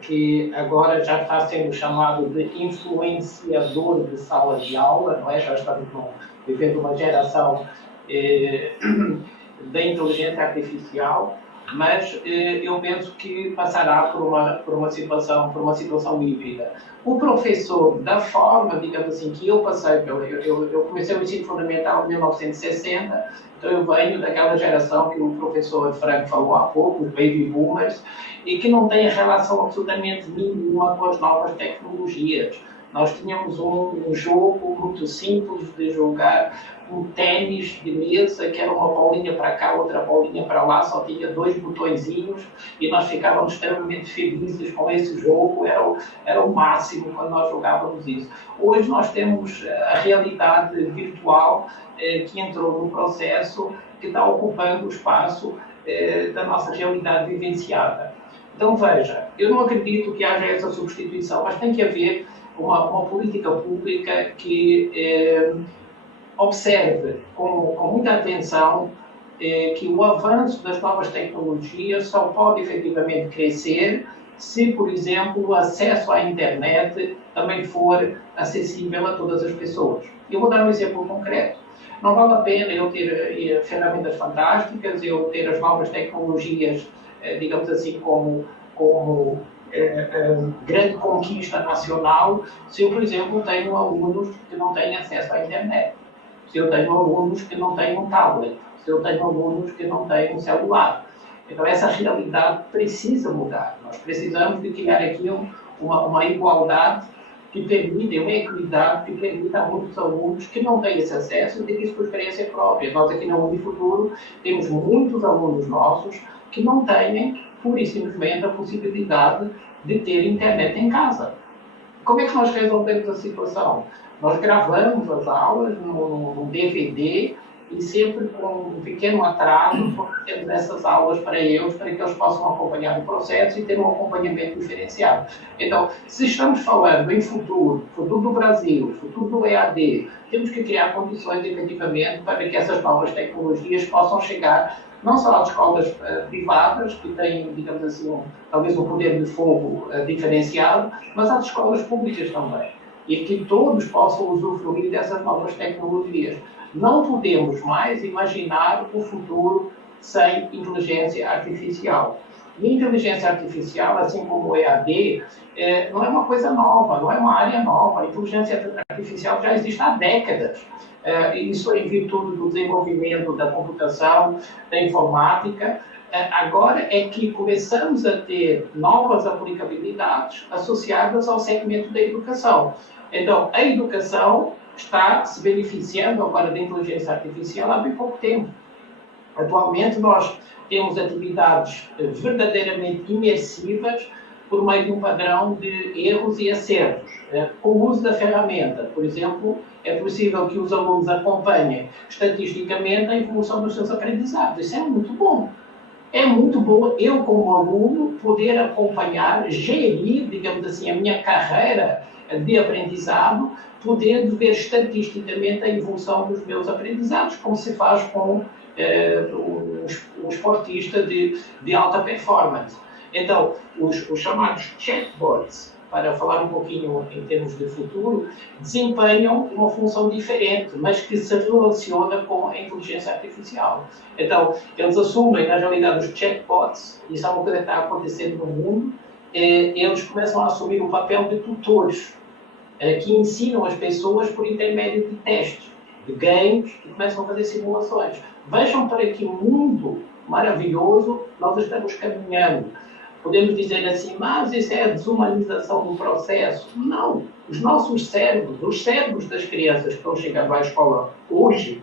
Que agora já está sendo chamado de influenciador de sala de aula, não é? Já estamos vivendo uma geração da inteligência artificial, mas eu penso que passará por uma situação híbrida. O professor, da forma, digamos assim, que eu passei, eu comecei o ensino fundamental em 1960, então eu venho daquela geração que o professor Franco falou há pouco, os baby boomers, e que não tem relação absolutamente nenhuma com as novas tecnologias. Nós tínhamos um jogo muito simples de jogar, um ténis de mesa, que era uma bolinha para cá, outra bolinha para lá, só tinha 2 botõezinhos, e nós ficávamos extremamente felizes com esse jogo, era o máximo quando nós jogávamos isso. Hoje nós temos a realidade virtual que entrou no processo, que está ocupando o espaço da nossa realidade vivenciada. Então veja, eu não acredito que haja essa substituição, mas tem que haver uma política pública que observe com muita atenção que o avanço das novas tecnologias só pode efetivamente crescer se, por exemplo, o acesso à internet também for acessível a todas as pessoas. Eu vou dar um exemplo concreto. Não vale a pena eu ter ferramentas fantásticas, eu ter as novas tecnologias, digamos assim, como grande conquista nacional, se eu, por exemplo, tenho alunos que não têm acesso à internet, se eu tenho alunos que não têm um tablet, se eu tenho alunos que não têm um celular. Então, essa realidade precisa mudar. Nós precisamos de criar aqui uma igualdade que permita, uma equidade que permita a muitos alunos que não têm esse acesso de isso por experiência própria. Nós aqui na Unifuturo temos muitos alunos nossos que não têm, pura e simplesmente, a possibilidade de ter internet em casa. Como é que nós resolvemos a situação? Nós gravamos as aulas num DVD e sempre com um pequeno atraso temos essas aulas para eles possam acompanhar o processo e ter um acompanhamento diferenciado. Então, se estamos falando em futuro do Brasil, futuro do EAD, temos que criar condições, efetivamente, para que essas novas tecnologias possam chegar não só às escolas privadas, que têm, digamos assim, talvez um poder de fogo diferenciado, mas às escolas públicas também. E que todos possam usufruir dessas novas tecnologias. Não podemos mais imaginar o futuro sem inteligência artificial. E a inteligência artificial, assim como o EAD, não é uma coisa nova, não é uma área nova. A inteligência artificial já existe há décadas. Isso em virtude do desenvolvimento da computação, da informática. Agora é que começamos a ter novas aplicabilidades associadas ao segmento da educação. Então, a educação está se beneficiando agora da inteligência artificial há bem pouco tempo. Atualmente, nós temos atividades verdadeiramente imersivas por meio de um padrão de erros e acertos. Com o uso da ferramenta, por exemplo, é possível que os alunos acompanhem estatisticamente a evolução dos seus aprendizados. Isso é muito bom. É muito bom eu, como aluno, poder acompanhar, gerir, digamos assim, a minha carreira de aprendizado, poder ver estatisticamente a evolução dos meus aprendizados, como se faz com um esportista de alta performance. Então, os chamados chatbots, para falar um pouquinho em termos de futuro, desempenham uma função diferente, mas que se relaciona com a inteligência artificial. Então, eles assumem, na realidade, os chatbots, isso é uma coisa que está acontecendo no mundo, eles começam a assumir o papel de tutores, que ensinam as pessoas por intermédio de testes, de games, que começam a fazer simulações. Vejam para que mundo maravilhoso nós estamos caminhando. Podemos dizer assim, mas isso é a desumanização do processo. Não. Os nossos cérebros, os cérebros das crianças que estão chegando à escola hoje,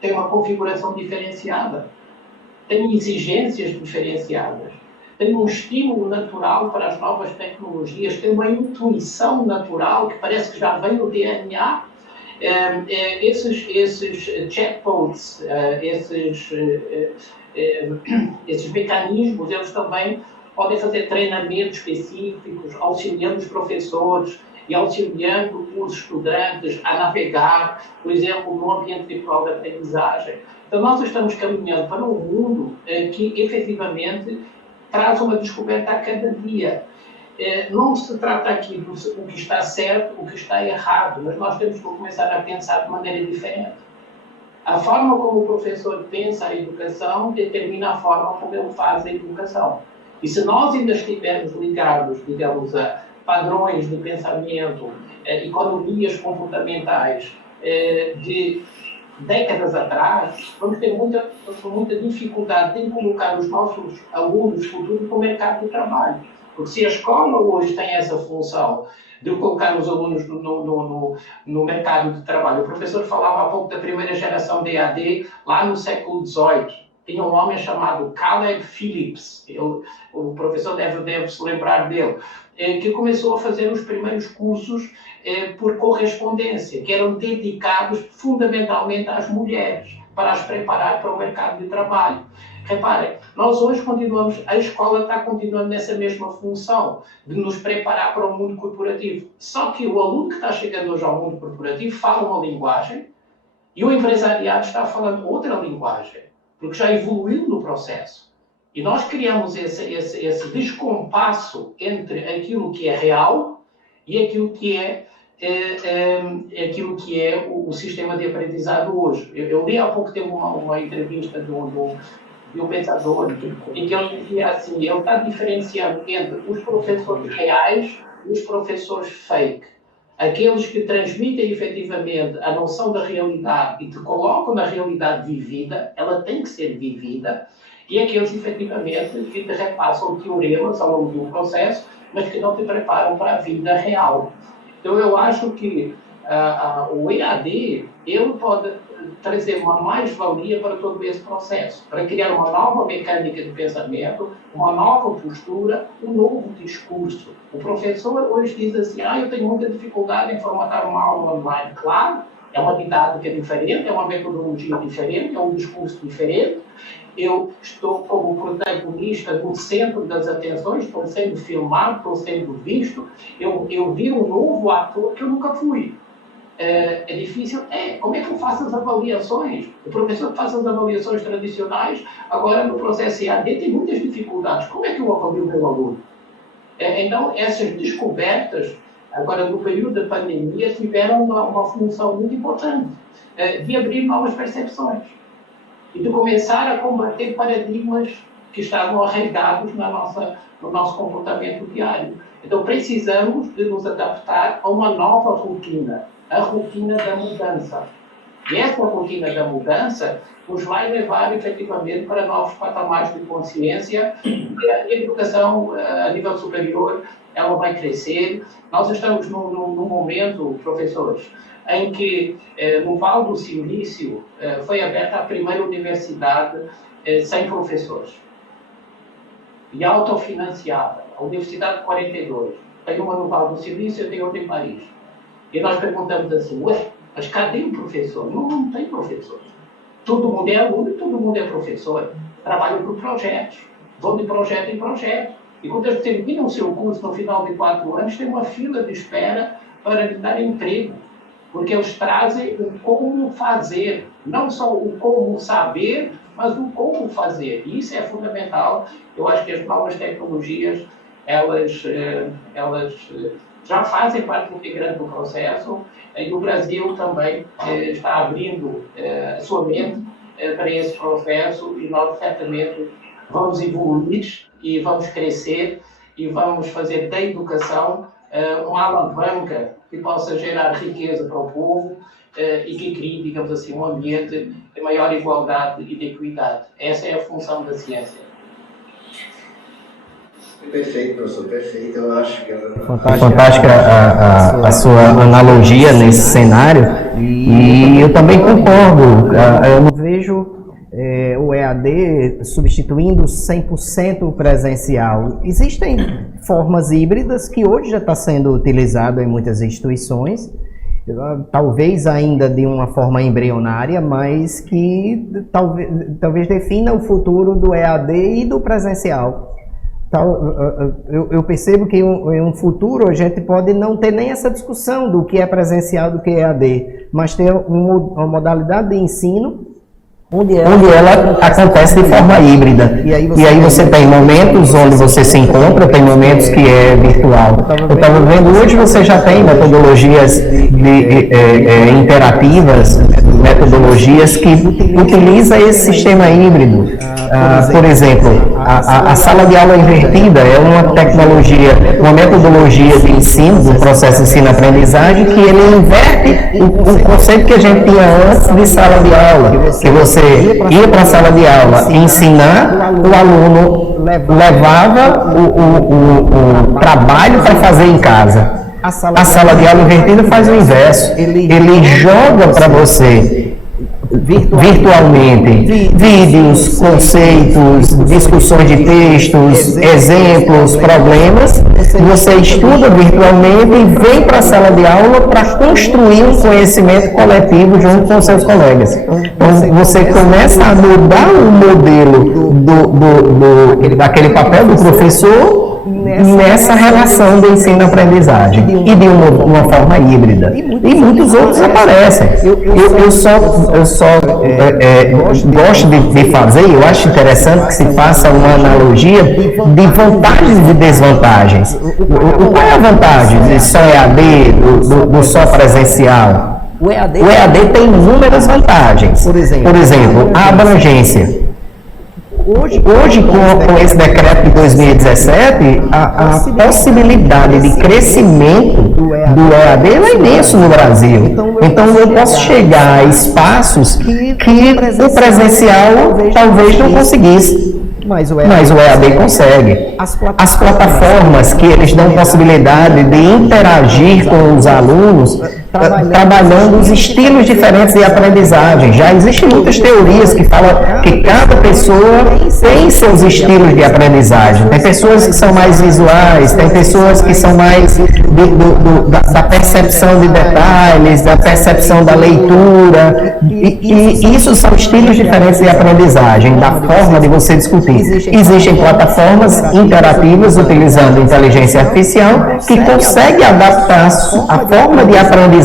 têm uma configuração diferenciada, têm exigências diferenciadas, têm um estímulo natural para as novas tecnologias, têm uma intuição natural que parece que já vem no DNA. Esses chatbots, esses mecanismos, eles também podem fazer treinamentos específicos, auxiliando os professores e auxiliando os estudantes a navegar, por exemplo, no ambiente virtual de aprendizagem. Então, nós estamos caminhando para um mundo que, efetivamente, traz uma descoberta a cada dia. Não se trata aqui do que está certo, o que está errado, mas nós temos que começar a pensar de maneira diferente. A forma como o professor pensa a educação determina a forma como ele faz a educação. E se nós ainda estivermos ligados, digamos, a padrões de pensamento, economias comportamentais de décadas atrás, vamos ter muita dificuldade em colocar os nossos alunos futuros no mercado de trabalho. Porque se a escola hoje tem essa função de colocar os alunos no mercado de trabalho, o professor falava há pouco da primeira geração de EAD, lá no século XVIII. Tinha um homem chamado Caleb Phillips, o professor deve se lembrar dele, que começou a fazer os primeiros cursos por correspondência, que eram dedicados fundamentalmente às mulheres, para as preparar para o mercado de trabalho. Reparem, nós hoje a escola está continuando nessa mesma função, de nos preparar para o mundo corporativo. Só que o aluno que está chegando hoje ao mundo corporativo fala uma linguagem e o empresariado está falando outra linguagem, porque já evoluiu no processo. E nós criamos esse descompasso entre aquilo que é real e aquilo que é o sistema de aprendizado hoje. Eu li há pouco tempo uma entrevista de um pensador em que ele dizia assim, ele está diferenciando entre os professores reais e os professores fake. Aqueles que transmitem efetivamente a noção da realidade e te colocam na realidade vivida, ela tem que ser vivida, e aqueles efetivamente que te repassam teoremas ao longo do processo, mas que não te preparam para a vida real. Então eu acho que o EAD ele pode trazer uma mais-valia para todo esse processo, para criar uma nova mecânica de pensamento, uma nova postura, um novo discurso. O professor hoje diz assim, eu tenho muita dificuldade em formatar uma aula online. Claro, é uma didática diferente, é uma metodologia diferente, é um discurso diferente. Eu estou como protagonista no centro das atenções, estou sendo filmado, estou sendo visto. Eu vi um novo ator que eu nunca fui. É difícil. Como é que eu faço as avaliações? O professor que faz as avaliações tradicionais, agora no processo EAD tem muitas dificuldades. Como é que eu avalio o meu aluno? Então, essas descobertas, agora no período da pandemia, tiveram uma função muito importante de abrir novas percepções e de começar a combater paradigmas que estavam arraigados no nosso comportamento diário. Então, precisamos de nos adaptar a uma nova rotina, a rotina da mudança. E essa rotina da mudança nos vai levar, efetivamente, para novos patamares de consciência. E a educação, a nível superior, ela vai crescer. Nós estamos num momento, professores, em que, no Vale do Silício, foi aberta a primeira universidade sem professores. E autofinanciada. A Universidade de 42. Tem uma no Vale do Silício e tem outra em Paris. E nós perguntamos assim, mas cadê o professor? Não tem professor. Todo mundo é aluno e todo mundo é professor. Trabalham por projetos. Vão de projeto em projeto. E quando eles terminam o seu curso no final de 4 anos, tem uma fila de espera para lhe dar emprego. Porque eles trazem o como fazer. Não só o como saber, mas o como fazer. E isso é fundamental. Eu acho que as novas tecnologias, elas já fazem parte integrante do processo, e o Brasil também está abrindo a sua mente para esse processo, e nós certamente vamos evoluir e vamos crescer e vamos fazer da educação uma alavanca que possa gerar riqueza para o povo e que crie, digamos assim, um ambiente de maior igualdade e de equidade. Essa é a função da ciência. Perfeito, professor, perfeito. Eu acho que fantástica a sua analogia nesse cenário, e eu também concordo. Eu não vejo o EAD substituindo 100% o presencial. Existem formas híbridas que hoje já está sendo utilizado em muitas instituições, talvez ainda de uma forma embrionária, mas que talvez defina o futuro do EAD e do presencial. Eu percebo que em um futuro a gente pode não ter nem essa discussão do que é presencial, do que é EAD, mas ter uma modalidade de ensino onde ela acontece de forma híbrida. E aí você tem momentos onde você se encontra, tem momentos que é virtual. Eu estava vendo, hoje você já tem metodologias interativas, metodologias que utilizam esse sistema híbrido. Por exemplo, a sala de aula invertida é uma tecnologia, uma metodologia de ensino, do processo de ensino-aprendizagem, que ele inverte o conceito que a gente tinha antes de sala de aula, que você ia para a sala de aula ensinar, o aluno levava o trabalho para fazer em casa. A sala de aula invertida faz o inverso, ele joga para você virtualmente vídeos, conceitos, discussões de textos, exemplos, problemas. Você estuda virtualmente e vem para a sala de aula para construir um conhecimento coletivo junto com seus colegas. Então você começa a mudar o modelo daquele papel do professor nessa relação de ensino-aprendizagem e de uma forma híbrida. E muitos outros aparecem. Eu só gosto de fazer, eu acho interessante que se faça uma analogia de vantagens e desvantagens. Qual é a vantagem de só EAD, do só presencial? O EAD tem inúmeras vantagens. Por exemplo, a abrangência. Hoje, com esse decreto de 2017, a possibilidade de crescimento do EAD é imenso no Brasil. Então, eu posso chegar a espaços que o presencial talvez não conseguisse. Mas o EAD consegue. As plataformas que eles dão possibilidade de interagir com os alunos, trabalhando os estilos diferentes de aprendizagem. Já existem muitas teorias que falam que cada pessoa tem seus estilos de aprendizagem. Tem pessoas que são mais visuais, tem pessoas que são mais da percepção de detalhes, da percepção da leitura. E isso são estilos diferentes de aprendizagem, da forma de você discutir. Existem plataformas interativas utilizando inteligência artificial que conseguem adaptar a forma de aprendizagem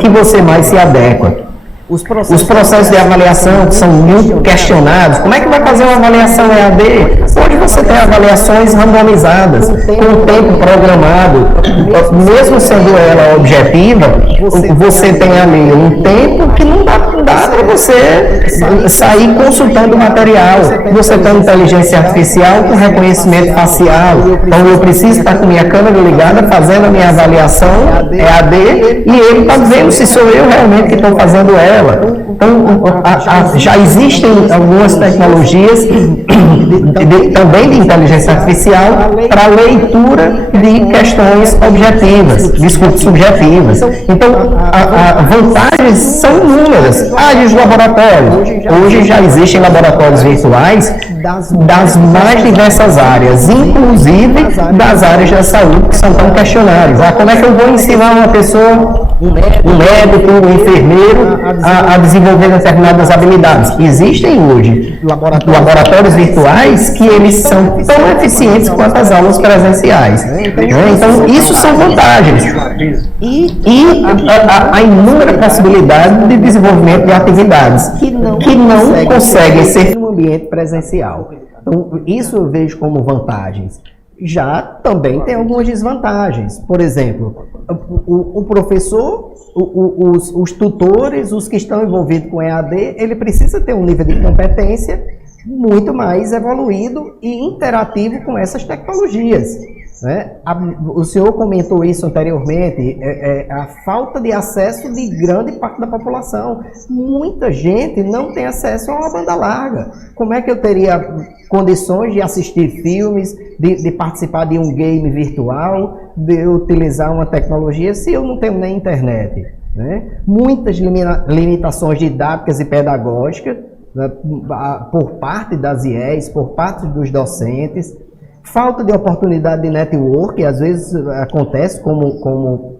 que você mais se adequa. Os processos de avaliação são muito questionados. Como é que vai fazer uma avaliação EAD? Hoje você tem avaliações randomizadas, com o tempo programado. Mesmo sendo ela objetiva, você tem ali um tempo que não dá para você sair consultando o material. Você tem inteligência artificial com reconhecimento facial. Então eu preciso estar com minha câmera ligada, fazendo a minha avaliação EAD, e ele está vendo se sou eu realmente que estou fazendo ela. Então, já existem algumas tecnologias também de inteligência artificial para leitura de questões objetivas, discursos subjetivas. Então, vantagens são inúmeras. Os laboratórios. Hoje já existem laboratórios virtuais das mais diversas áreas, inclusive das áreas da saúde que são tão questionáveis. Como é que eu vou ensinar uma pessoa, um médico, um enfermeiro, a desenvolver determinadas habilidades? Existem hoje laboratórios virtuais que eles são tão eficientes quanto as aulas presenciais. Então, isso são vantagens. E há inúmera possibilidade de desenvolvimento de atividades que não conseguem ser no ambiente presencial. Então, isso eu vejo como vantagens. Já também tem algumas desvantagens. Por exemplo, o professor, os tutores, os que estão envolvidos com EAD, ele precisa ter um nível de competência muito mais evoluído e interativo com essas tecnologias. Né? O senhor comentou isso anteriormente, a falta de acesso de grande parte da população. Muita gente não tem acesso a uma banda larga. Como é que eu teria condições de assistir filmes, de participar de um game virtual, de utilizar uma tecnologia se eu não tenho nem internet? Né? Muitas limitações didáticas e pedagógicas, né, por parte das IES, por parte dos docentes. Falta de oportunidade de network, às vezes acontece como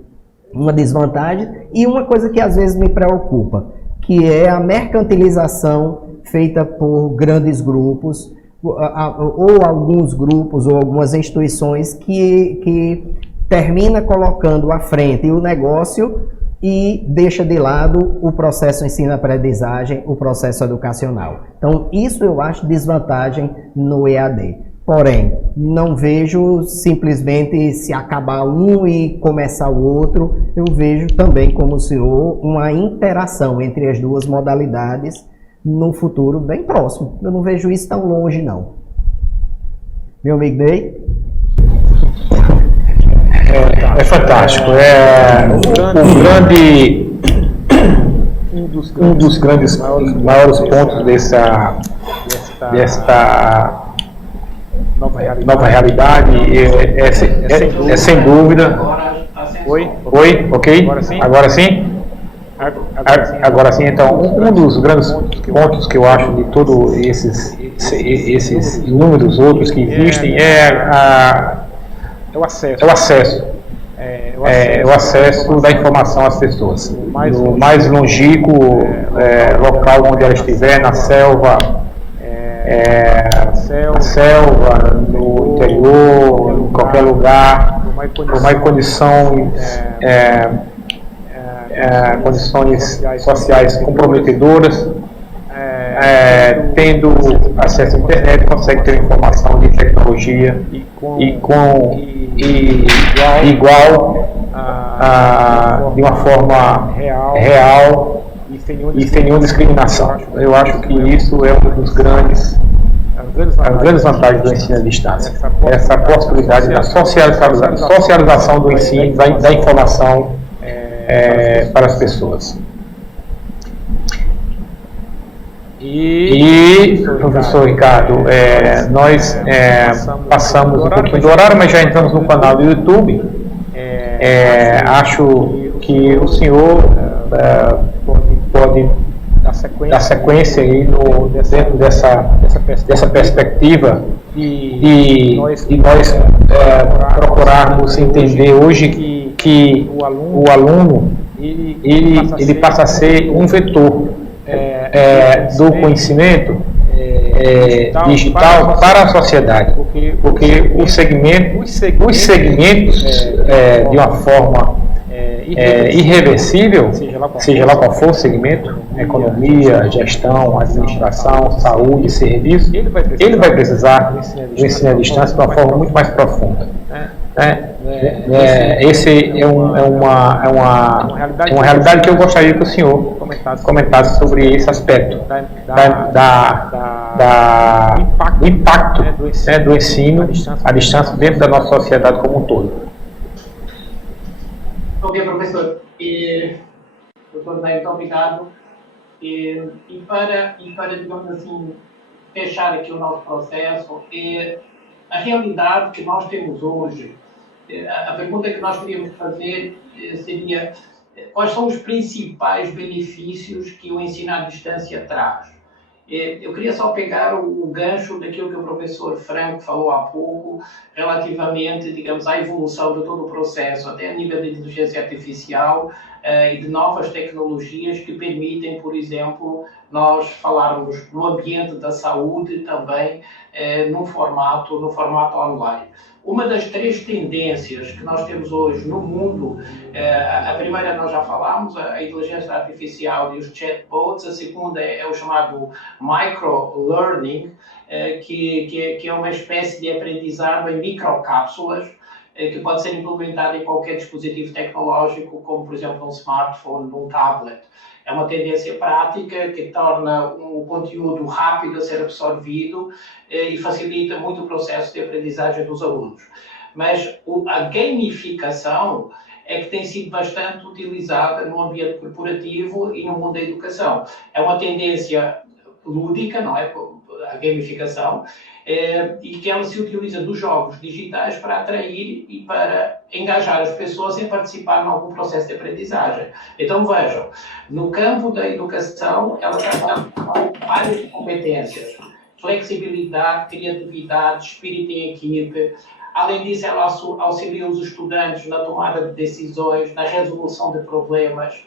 uma desvantagem, e uma coisa que às vezes me preocupa, que é a mercantilização feita por grandes grupos, ou alguns grupos ou algumas instituições que termina colocando à frente o negócio e deixa de lado o processo ensino-aprendizagem, o processo educacional. Então, isso eu acho desvantagem no EAD. Porém, não vejo simplesmente se acabar um e começar o outro. Eu vejo também, como o senhor, uma interação entre as duas modalidades no futuro bem próximo. Eu não vejo isso tão longe, não. Meu amigo Ney? É fantástico. Um dos grandes maiores pontos desta nova realidade é sem dúvida. Oi? Ok? Agora sim? Agora sim, então, um dos grandes pontos que eu acho de todos esses inúmeros outros que existem é o acesso. O acesso da informação às pessoas. No mais longínquo local onde ela estiver, na selva, no interior, em qualquer lugar, por mais condições sociais comprometedoras, tendo acesso à internet, consegue ter informação de tecnologia igual de uma forma real e sem nenhuma discriminação. Eu acho que isso é uma das grandes vantagens do ensino à distância. Essa possibilidade da socialização do ensino, da informação para as pessoas. E, professor Ricardo, nós passamos um pouquinho do horário, mas já entramos no canal do YouTube. Acho que o senhor pode dar sequência aí dentro dessa perspectiva e nós procurarmos entender hoje que o aluno ele passa a ser um vetor do conhecimento digital para a sociedade, porque os segmentos de uma forma irreversível, seja lá qual for o segmento, economia, gestão, administração, saúde, serviço, ele vai precisar do ensino à distância de uma forma muito mais profunda. Esse é uma realidade que eu gostaria que o senhor comentasse sobre esse aspecto do impacto do ensino à distância dentro da nossa sociedade como um todo. Bom dia, professor. Doutor Ney, muito obrigado. E para, digamos assim, fechar aqui o nosso processo, a realidade que nós temos hoje, a pergunta que nós teríamos que fazer seria quais são os principais benefícios que o ensino à distância traz? Eu queria só pegar o gancho daquilo que o professor Franco falou há pouco, relativamente, digamos, à evolução de todo o processo, até a nível de inteligência artificial e de novas tecnologias que permitem, por exemplo, nós falarmos no ambiente da saúde também no formato online. Uma das três tendências que nós temos hoje no mundo, a primeira nós já falámos, a inteligência artificial e os chatbots, a segunda é o chamado microlearning, que é uma espécie de aprendizagem em microcápsulas, que pode ser implementada em qualquer dispositivo tecnológico, como por exemplo um smartphone, um tablet. É uma tendência prática que torna o conteúdo rápido a ser absorvido e facilita muito o processo de aprendizagem dos alunos. Mas a gamificação é que tem sido bastante utilizada no ambiente corporativo e no mundo da educação. É uma tendência lúdica, não é? A gamificação, e que ela se utiliza dos jogos digitais para atrair e para engajar as pessoas em participar em algum processo de aprendizagem. Então vejam, no campo da educação, ela está com várias competências: flexibilidade, criatividade, espírito em equipe, Além disso, ela auxilia os estudantes na tomada de decisões, na resolução de problemas,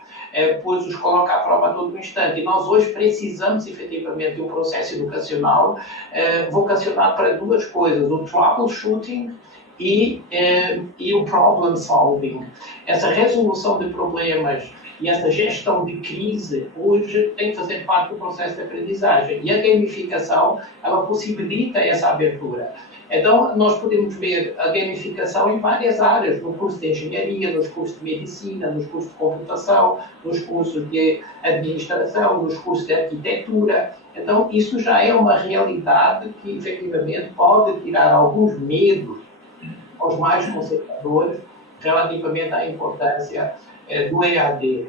pois os coloca à prova a todo instante. E nós hoje precisamos, efetivamente, de um processo educacional vocacionado para duas coisas: o troubleshooting e o problem solving. Essa resolução de problemas e essa gestão de crise hoje tem que fazer parte do processo de aprendizagem. E a gamificação, ela possibilita essa abertura. Então, nós podemos ver a gamificação em várias áreas, no curso de engenharia, nos cursos de medicina, nos cursos de computação, nos cursos de administração, nos cursos de arquitetura. Então, isso já é uma realidade que, efetivamente, pode tirar alguns medos aos mais conservadores relativamente à importância do EAD.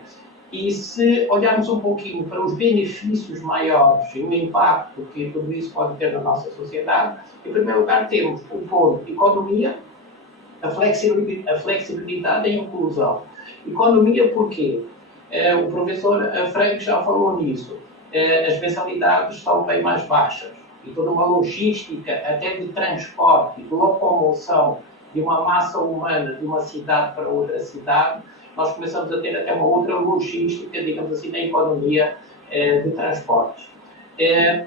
E se olharmos um pouquinho para os benefícios maiores e o impacto que tudo isso pode ter na nossa sociedade, em primeiro lugar temos o ponto de economia, a flexibilidade e a inclusão. Economia porquê? O professor Frank já falou nisso. As mensalidades são bem mais baixas e toda uma logística, até de transporte, de locomoção de uma massa humana de uma cidade para outra cidade, nós começamos a ter até uma outra logística, digamos assim, na economia de transportes.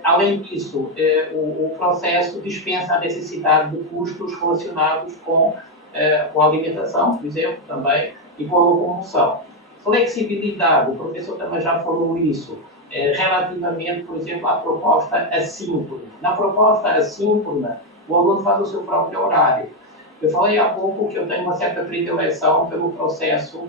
Além disso, o processo dispensa a necessidade de custos relacionados com a alimentação, por exemplo, também, e com a locomoção. Flexibilidade, o professor também já falou isso, relativamente, por exemplo, à proposta assíncrona. Na proposta assíncrona, o aluno faz o seu próprio horário. Eu falei há pouco que eu tenho uma certa predileção pelo processo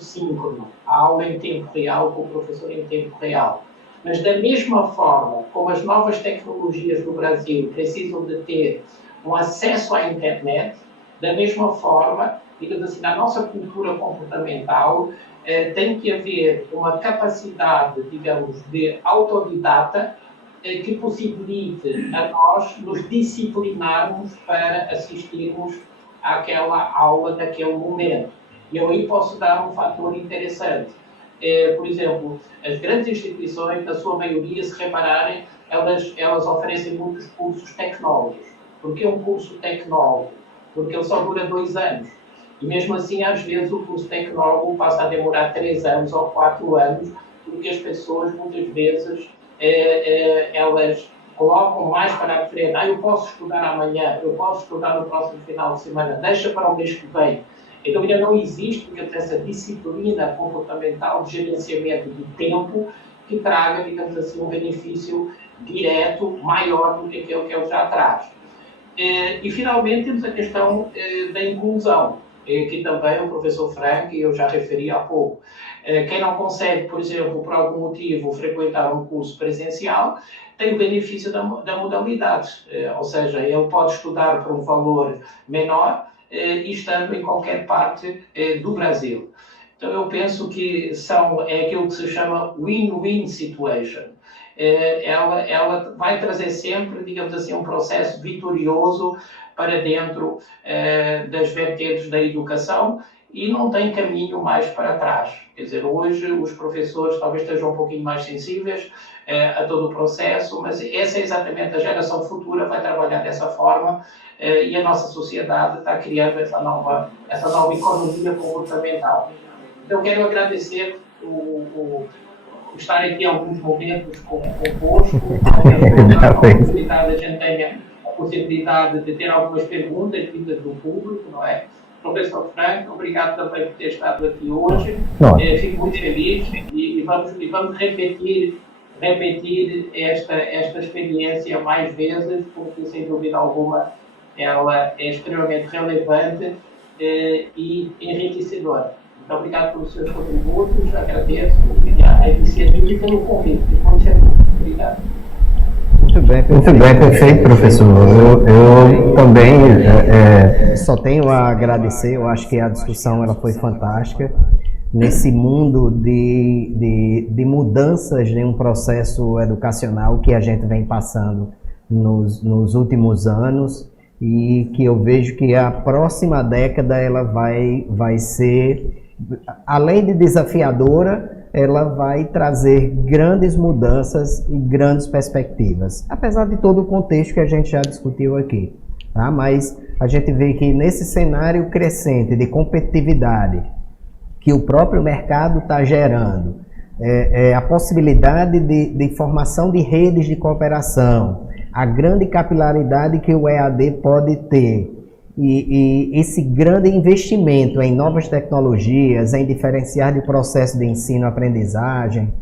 síncrono, a aula em tempo real com o professor em tempo real. Mas da mesma forma como as novas tecnologias no Brasil precisam de ter um acesso à internet, da mesma forma, digamos assim, na nossa cultura comportamental, tem que haver uma capacidade, digamos, de autodidata que possibilite a nós nos disciplinarmos para assistirmos àquela aula naquele momento. E eu aí posso dar um fator interessante. Por exemplo, as grandes instituições, na sua maioria, se repararem, elas oferecem muitos cursos tecnólogos. Por que um curso tecnólogo? Porque ele só dura 2 anos. E mesmo assim, às vezes, o curso tecnólogo passa a demorar 3 anos ou 4 anos, porque as pessoas, muitas vezes, elas colocam mais para a frente. Eu posso estudar amanhã, eu posso estudar no próximo final de semana, deixa para o mês que vem. Então ainda não existe, porque essa disciplina comportamental de gerenciamento do tempo que traga, digamos assim, um benefício direto maior do que aquele que ele já traz. E finalmente temos a questão da inclusão, que também o professor Frank, eu já referi há pouco. Quem não consegue, por exemplo, por algum motivo, frequentar um curso presencial, tem o benefício da modalidade, ou seja, ele pode estudar por um valor menor e estando em qualquer parte do Brasil. Então eu penso que é aquilo que se chama win-win situation. Ela vai trazer sempre, digamos assim, um processo vitorioso para dentro das vertentes da educação e não tem caminho mais para trás. Quer dizer, hoje os professores talvez estejam um pouquinho mais sensíveis a todo o processo, mas essa é exatamente a geração futura, vai trabalhar dessa forma e a nossa sociedade está criando essa nova economia comportamental. Então quero agradecer estar aqui alguns momentos convosco, a gente tenha a possibilidade de ter algumas perguntas vindas do público, não é? Professor Frank, obrigado também por ter estado aqui hoje. Fico muito feliz e vamos repetir esta experiência mais vezes, porque sem dúvida alguma ela é extremamente relevante e enriquecedora. Muito obrigado pelos seus contributos, agradeço a iniciativa e pelo convite. Obrigado. Muito bem, perfeito, professor. Eu também só tenho a agradecer. Eu acho que a discussão ela foi fantástica. Nesse mundo de mudanças em um processo educacional que a gente vem passando nos últimos anos e que eu vejo que a próxima década ela vai ser, além de desafiadora, ela vai trazer grandes mudanças e grandes perspectivas, apesar de todo o contexto que a gente já discutiu aqui. tá? Mas a gente vê que nesse cenário crescente de competitividade que o próprio mercado está gerando, a possibilidade de formação de redes de cooperação, a grande capilaridade que o EAD pode ter, e esse grande investimento em novas tecnologias, em diferenciar de processo de ensino-aprendizagem,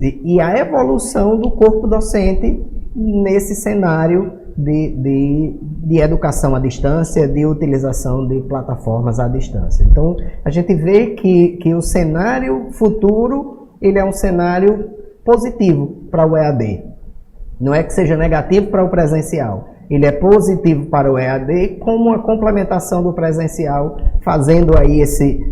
e a evolução do corpo docente nesse cenário de educação à distância, de utilização de plataformas à distância. Então, a gente vê que o cenário futuro, ele é um cenário positivo para o EAD. Não é que seja negativo para o presencial. Ele é positivo para o EAD como uma complementação do presencial, fazendo aí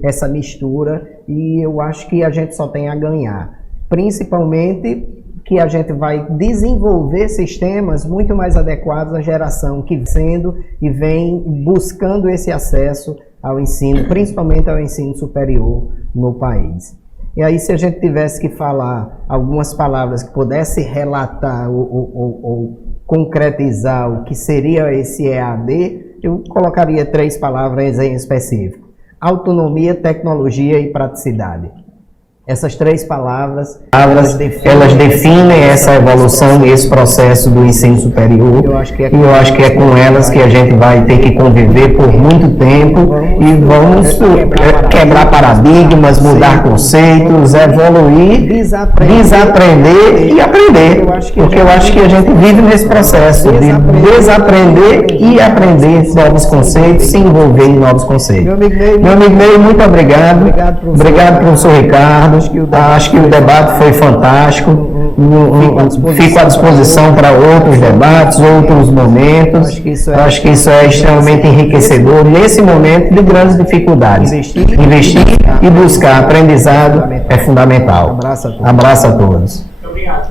essa mistura, e eu acho que a gente só tem a ganhar. Principalmente que a gente vai desenvolver sistemas muito mais adequados à geração que vem sendo e vem buscando esse acesso ao ensino, principalmente ao ensino superior no país. E aí, se a gente tivesse que falar algumas palavras que pudesse relatar ou concretizar o que seria esse EAD, eu colocaria 3 palavras em específico: autonomia, tecnologia e praticidade. Essas 3 palavras, elas definem essa evolução e esse processo do ensino superior. E eu acho que é com elas que a gente vai ter que conviver por muito tempo e vamos quebrar paradigmas, mudar conceitos, evoluir, desaprender e aprender. Porque eu acho que a gente vive nesse processo de desaprender e aprender novos conceitos, se envolver em novos conceitos. Meu amigo Ney, muito obrigado. Obrigado, professor Ricardo. Acho que o debate foi fantástico. Fico à disposição para outros debates, outros momentos. Acho que isso é extremamente enriquecedor nesse momento de grandes dificuldades. Investir e buscar aprendizado é fundamental. Abraço a todos. Obrigado,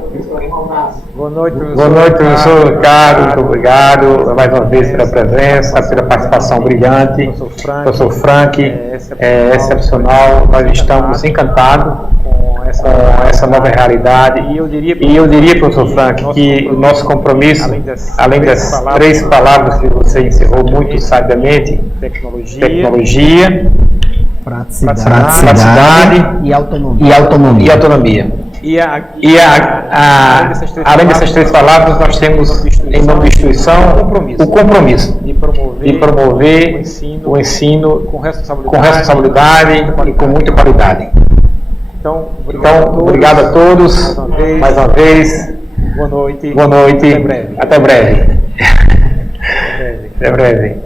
professor. Um abraço. Boa noite, professor Ricardo. Muito obrigado mais uma vez pela presença, pela participação brilhante. Professor Frank, é excepcional. Nós estamos encantados com essa nova realidade. E eu diria, professor Frank, que o nosso compromisso, além das 3 palavras que você encerrou muito sabiamente, tecnologia, praticidade e autonomia. Além dessas 3 palavras, nós temos, em nome da instituição, o compromisso de promover o ensino com responsabilidade e com muita qualidade. Então, obrigado a todos, mais uma vez. Boa noite. Até breve. Até breve.